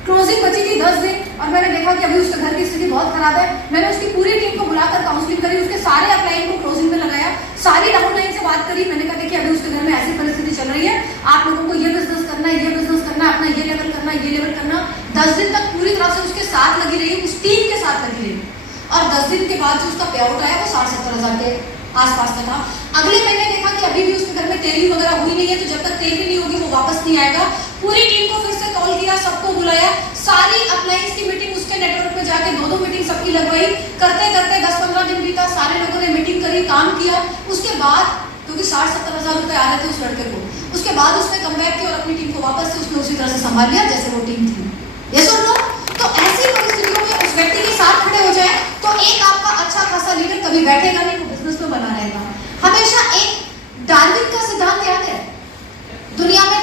क्लोजिंग बची थी 10 दिन और मैंने देखा कि अभी उसके घर की स्थिति बहुत खराब है। मैंने उसकी पूरी टीम को बुलाकर काउंसलिंग करी, उसके सारे अपलाइन को क्लोजिंग में लगाया, सारी डाउनलाइन से बात करी। मैंने कहा देखिए अभी उसके घर में ऐसी परिस्थिति चल रही है, आप लोगों को ये बिजनेस करना है, ये बिजनेस करना है, अपना ये लेवल करना है, ये लेवल करना। 10 दिन तक पूरी तरह से उसके साथ लगी रही, उस टीम के साथ लगी रही, और 10 दिन के बाद जो उसका पे आउट आया वो 60-70 हजार के आसपास का था। अगले महीने देखा कि अभी भी उसके घर में तेली वगैरह हुई नहीं है, तो जब तक तेली नहीं होगी वो वापस नहीं आएगा। पूरी टीम को फिर से कॉल किया, सबको बुलाया, सारी अपलाइंस की मीटिंग उसके दूसरे नेटवर्क पे जाके 2-2 मीटिंग सबकी लगवाई, करते करते 10-15 दिन बीता, सारे लोगों ने मीटिंग करी, काम किया। उसके बाद क्योंकि 60-70 हज़ार रुपए आ रहे थे उस लड़के को, उसके बाद उसने कमबैक किया और अपनी टीम को वापस से उसने उसी तरह से संभाल लिया जैसे वो टीम थी। ये सुन लो, तो ऐसी परिस्थितियों में उस व्यक्ति के साथ खड़े हो जाए तो एक आपका अच्छा खासा लीडर कभी बैठेगा नहीं, वो बिजनेस में बना रहेगा। हमेशा एक डार्विन का सिद्धांत याद है, दुनिया में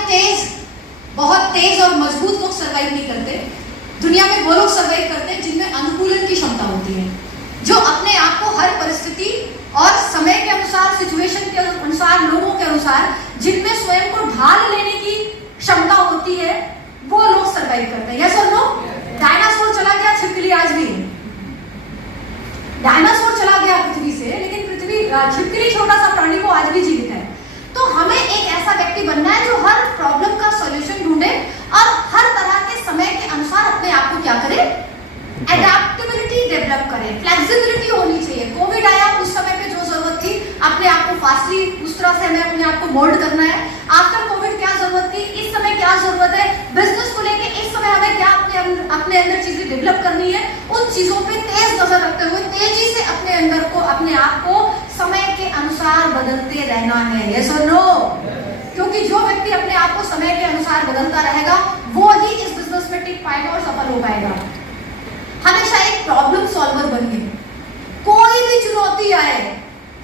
बहुत तेज और मजबूत लोग सर्वाइव नहीं करते, दुनिया में वो लोग सर्वाइव करते हैं जिनमें अनुकूलन की क्षमता होती है, जो अपने आप को हर परिस्थिति और समय के अनुसार, सिचुएशन के अनुसार, लोगों के अनुसार, जिनमें स्वयं को ढाल लेने की क्षमता होती है, वो लोग सर्वाइव करते हैं। यस और नो? डायनासोर चला गया, छिपकली आज भी है। डायनासोर चला गया पृथ्वी से, लेकिन छिपकली छोटा सा प्राणी वो आज भी जीवित है। तो हमें एक ऐसा व्यक्ति बनना है जो हर प्रॉब्लम का सॉल्यूशन ढूंढे और हर तरह के समय के अनुसार अपने आप को क्या करे, एडेप्टेबिलिटी डेवलप करे, फ्लेक्सिबिलिटी होनी चाहिए। कोविड आया, उस समय पे जो जरूरत थी अपने आप को फास्टली उस तरह से हमें अपने आप को मोल्ड करना है। आफ्टर कोविड क्या जरूरत थी, इस समय क्या जरूरत है, बिजनेस को लेके इस समय हमें क्या अपने अंदर चीजें डेवलप करनी है, उन चीजों पे तेज नजर रखते हुए तेजी से अपने अंदर को, अपने आप को समय के अनुसार बदलते रहना है। यस और नो? क्योंकि जो व्यक्ति अपने आप को समय के अनुसार बदलता रहेगा वो ही इस बिजनेस में टिक पाएगा और सफल हो पाएगा। हमेशा एक प्रॉब्लम सॉल्वर बनिए। कोई भी चुनौती आए,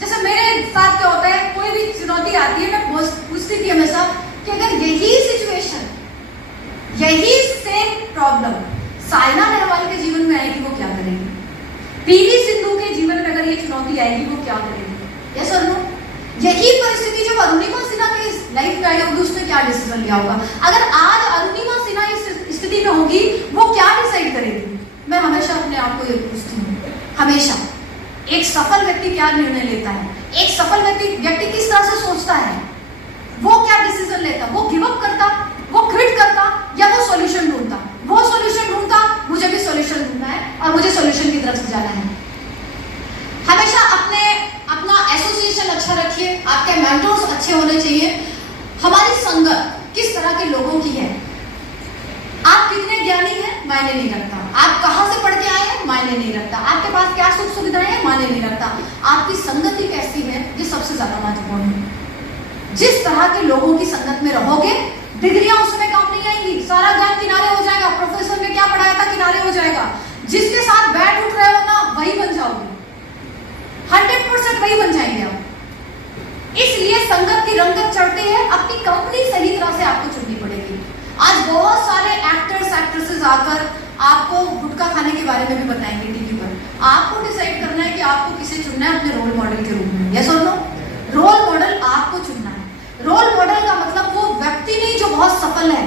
जैसे मेरे साथ क्या होता है, कोई भी चुनौती आती है मैं पूछती थी हमेशा कि अगर यही सिचुएशन, यही सेम प्रॉब्लम साइना नेहवाल के जीवन में आएगी वो क्या करेगी, पीवी सिंधु के जीवन में अगर ये चुनौती आएगी वो क्या करेगी। यस और नो? यही परिस्थिति जब अरुणिमा सिन्हा के लाइफ में आई होगी उसने क्या डिसीजन लिया होगा। अगर आज अरुणिमा सिन्हा इस स्थिति में होगी वो क्या डिसाइड करेगी। मैं हमेशा अपने आप को ये पूछती हूँ, हमेशा एक सफल व्यक्ति क्या निर्णय लेता है, एक सफल व्यक्ति किस तरह से सोचता है, वो क्या डिसीजन लेता, वो गिव अप करता, वो क्विट करता या वो सॉल्यूशन ढूंढता। वो सॉल्यूशन ढूंढता, मुझे भी सॉल्यूशन ढूंढना है और मुझे सॉल्यूशन की तरफ से जाना है। हमेशा अपना एसोसिएशन अच्छा रखिए, आपके मेंटर्स अच्छे होने चाहिए। हमारी संगत किस तरह के लोगों की है, आप कितने ज्ञानी हैं मायने नहीं रखता, आप कहां से पढ़ के आए हैं मायने नहीं रखता, आपके पास क्या सुख सुविधाएं हैं मायने नहीं रखता, आपकी संगति कैसी है ये सबसे ज्यादा महत्वपूर्ण है। जिस तरह के लोगों की संगत में रहोगे, डिग्रियां उसमें काम नहीं आएंगी, सारा ज्ञान किनारे हो जाएगा, प्रोफेसर ने क्या पढ़ाया था किनारे हो जाएगा। जिसके साथ बैठ उठ रहे हो ना वही बन जाओगे, 100% वही बन जाएंगे आप। इसलिए संगत की रंगत चढ़ती है, अपनी कंपनी सही तरह से आपको चुननी पड़ेगी। आज बहुत सारे एक्टर्स एक्ट्रेसेस आकर आपको गुटखा खाने के बारे में भी बताएंगे टीवी पर। आपको डिसाइड करना है कि आपको किसे चुनना है अपने रोल मॉडल के रूप में। यस और नो? रोल मॉडल आपको चुनना है। रोल मॉडल का मतलब वो व्यक्ति नहीं जो बहुत सफल है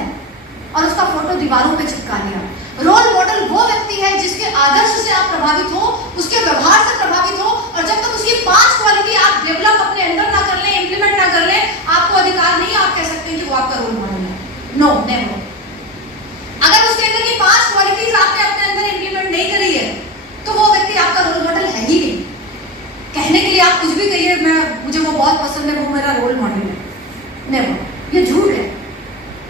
और उसका फोटो दीवारों पे चिपका लिया। रोल मॉडल वो व्यक्ति है जिसके आदर्श से आप प्रभावित हो, उसके व्यवहार से प्रभावित हो, और जब तक उसकी 5 क्वालिटी आप डेवलप अपने अंदर ना कर ले, इंप्लीमेंट ना कर ले, आपको अधिकार नहीं आप कह सकते हैं कि वो आपका रोल मॉडल है। No, never. अगर उसके अंदर की 5 क्वालिटीज आपने अपने अंदर इंप्लीमेंट नहीं करी है तो वो व्यक्ति आपका रोल मॉडल है ही नहीं। कहने के लिए आप कुछ भी कहिए, मुझे वो बहुत पसंद है, वो मेरा रोल मॉडल है, नेवर, ये झूठ है।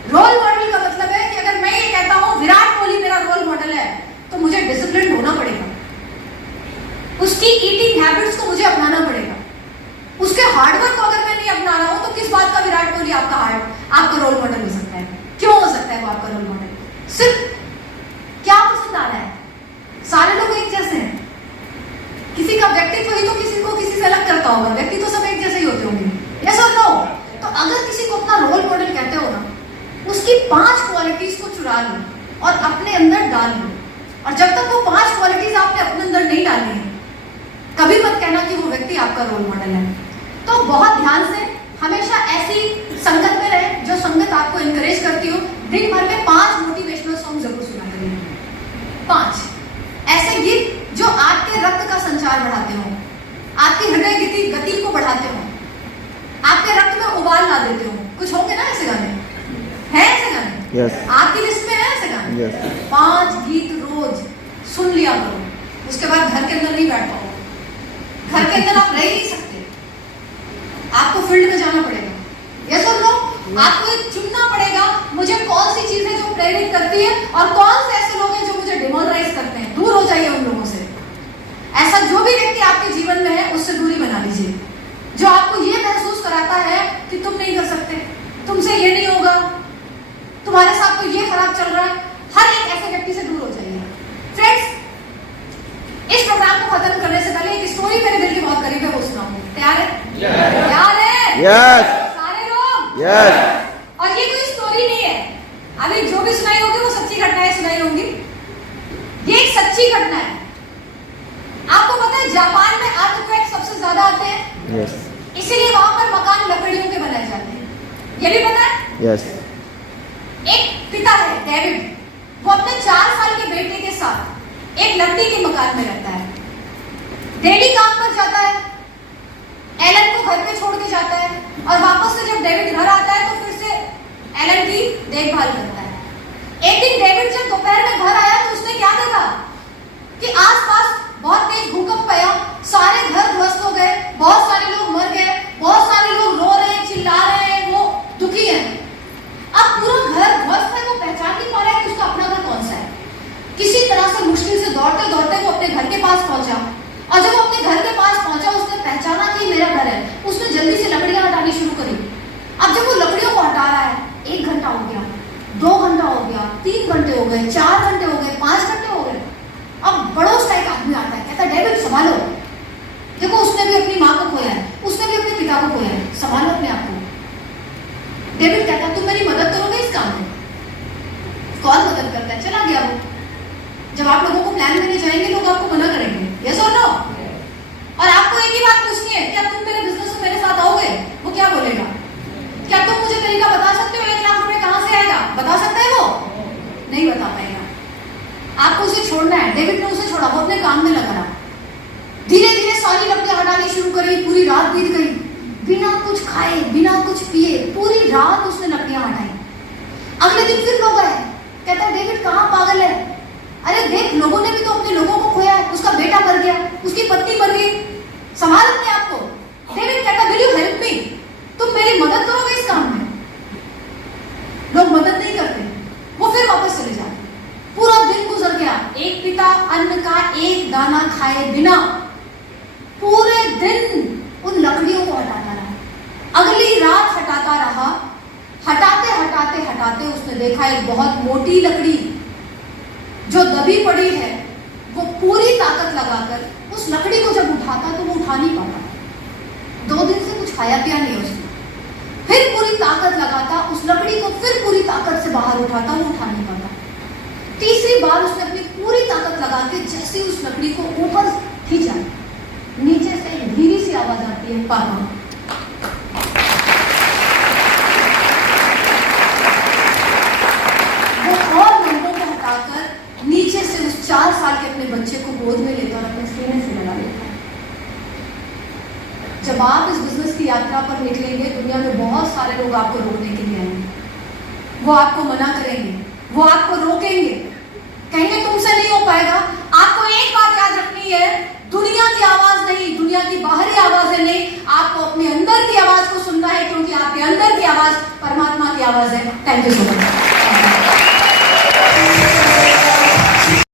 रोल मॉडल का मतलब है कि अगर मैं ये कहता हूं विराट कोहली मेरा रोल मॉडल है तो मुझे डिसिप्लिन होना पड़ेगा, उसकी ईटिंग हैबिट्स को मुझे अपनाना पड़ेगा, उसके हार्डवर्क को अगर मैं नहीं अपना रहा हूं तो किस बात का विराट कोहली आपका रोल मॉडल हो सकता है? क्यों हो सकता है वो आपका रोल मॉडल? सिर्फ क्या पसंद आ रहा है? सारे लोग एक जैसे हैं, किसी का व्यक्तित्व ही तो किसी को किसी से अलग करता होगा, व्यक्ति तो सब एक जैसे ही होते होंगे। यस और नो? तो अगर किसी को अपना रोल मॉडल कहते हो ना, उसकी 5 क्वालिटीज को चुरा लो और अपने अंदर डाल लो, और जब तक वो 5 क्वालिटीज आपने अपने अंदर नहीं डाली है कभी मत कहना कि वो व्यक्ति आपका रोल मॉडल है। तो बहुत ध्यान से हमेशा ऐसी संगत में रहे जो संगत आपको एनकरेज करती हो। दिन भर में 5 मोटिवेशनल सॉन्ग जरूर सुना करिए, 5 ऐसे गीत जो आपके रक्त का संचार बढ़ाते हो, आपकी हृदय गति को बढ़ाते हो, आपके रक्त में उबाल ला देते हो। कुछ होंगे ना ऐसे गाने, है ऐसे गाने? yes. आपकी लिस्ट में है ऐसे गाने? yes. 5 गीत रोज सुन लिया करो, उसके बाद घर के अंदर नहीं बैठ पाओ, घर के अंदर आप रह नहीं सकते, आपको फील्ड में जाना पड़ेगा। यस और नो? आपको चुनना पड़ेगा मुझे कौन सी चीजें जो प्रेरित करती है और कौन से ऐसे लोग हैं जो मुझे डिमोरलाइज करते हैं। ऐसा जो भी व्यक्ति आपके जीवन में है उससे दूरी बना लीजिए, जो आपको ये महसूस कराता है कि तुम नहीं कर सकते, तुमसे ये नहीं होगा, तुम्हारे साथ तो ये खराब चल रहा है। हर एक ऐसे व्यक्ति से दूर हो जाइए। फ्रेंड्स, इस प्रोग्राम को खत्म करने से पहले एक स्टोरी मेरे दिल के बहुत करीब है, वो सुनाऊंगी। तैयार है? तैयार है? यस सारे लोग? यस। और ये कोई स्टोरी नहीं है, अभी जो भी सुनाई होगी वो सच्ची घटनाएं सुनाई होंगी। ये एक सच्ची घटना है। आपको पता है जापान में अर्थक्वेक सबसे ज्यादा आते हैं, यस इसीलिए वहां पर मकान लकड़ियों के बनाए जाते हैं। ये भी पता है? यस। एक पिता है डेविड, वो अपने 4 साल के बेटे के साथ एक लकड़ी के मकान में रहता है। डेली काम पर जाता है, एलन को घर पे छोड़ के जाता है, और वापस से जब डेविड घर आता है तो फिर से एलन की देखभाल करता है। एक दिन डेविड जब दोपहर में घर आया तो उसने क्या देखा कि आसपास बहुत तेज भूकंप आया, सारे घर ध्वस्त हो गए, बहुत सारे लोग मर गए, बहुत सारे लोग रो रहे हैं, चिल्ला रहे हैं, वो दुखी है। अब पूरा घर ध्वस्त है, वो पहचान नहीं पा रहा है कि उसका अपना घर कौन सा है। किसी तरह से मुश्किल से दौड़ते दौड़ते वो अपने घर के पास पहुंचा, और जब वो अपने घर के पास पहुंचा उसने पहचाना कि मेरा घर है। उसने जल्दी से लकड़ियां हटानी शुरू करी। अब जब वो लकड़ियों को हटा रहा है, 1 घंटा हो गया, 2 घंटा हो गया, 3 घंटे हो गए, 4 घंटे हो गए, 5 घंटे हो गए। अब बड़ोस का एक आदमी आता है, कहता है डेविड संभालो, देखो उसने भी अपनी माँ को खोया है, उसने भी अपने पिता को खोया है, संभालो अपने आप को। डेविड कहता है तुम मेरी मदद करोगे इस काम में? कौन मदद करता है? चला गया वो। जब आप लोगों को प्लान देने जाएंगे लोग आपको मना करेंगे, यस और नो? और आपको एक ही बात पूछनी है, क्या तुम मेरे बिजनेस में मेरे साथ आओगे? वो क्या बोलेगा? क्या तुम मुझे तरीका बता सकते हो 1 लाख रुपए कहां से आएगा? बता सकता है वो? नहीं बता पाएगा। आपको उसे छोड़ना है। डेविड ने उसे छोड़ा, वो अपने काम में लगा रहा। धीरे धीरे सारी लकड़ियां हटानी शुरू करी, पूरी रात बीत गई, बिना कुछ खाए बिना कुछ पिए पूरी रात उसने लकड़ियां हटाई। अगले दिन फिर लोग आए, कहता है डेविड कहाँ पागल है? अरे देख, लोगों ने भी तो अपने लोगों को खोया है, उसका बेटा मर गया, उसकी पत्नी मर गई, संभाल अपने आप को। डेविड कहता विल यू हेल्प मी? तुम मेरी मदद करोगे इस काम में? लोग मदद नहीं करते, वो फिर वापस चले जाते। पूरा दिन गुजर गया, एक पिता अन्न का एक दाना खाए बिना पूरे दिन उन लकड़ियों को हटाता रहा। अगली रात हटाता रहा, हटाते हटाते हटाते उसने देखा एक बहुत मोटी लकड़ी जो दबी पड़ी है, वो पूरी ताकत लगाकर उस लकड़ी को जब उठाता तो वो उठा नहीं पाता। 2 दिन से कुछ खाया पिया नहीं उसने। फिर पूरी ताकत लगाता, उस लकड़ी को फिर पूरी ताकत से बाहर उठाता, वो उठा नहीं पाता। तीसरी बार उसने अपनी पूरी ताकत लगा के जैसे उस लकड़ी को ऊपर खींचा, नीचे से एक धीरे सी आवाज आती है, पापा। वो और लोगों को हटाकर नीचे से उस 4 साल के अपने बच्चे को गोद में लेता और अपने सीने से लगा लेता। जब आप इस बिजनेस की यात्रा पर निकलेंगे, दुनिया में बहुत सारे लोग आपको रोकने के लिए आएंगे। वो आपको मना करेंगे, वो आपको रोकेंगे, कहेंगे तुमसे नहीं हो पाएगा। आपको एक बात याद रखनी है, दुनिया की आवाज नहीं, दुनिया की बाहरी आवाजें नहीं, आपको अपने अंदर की आवाज को सुनना है, क्योंकि आपके अंदर की आवाज परमात्मा की आवाज है। Thank you so much.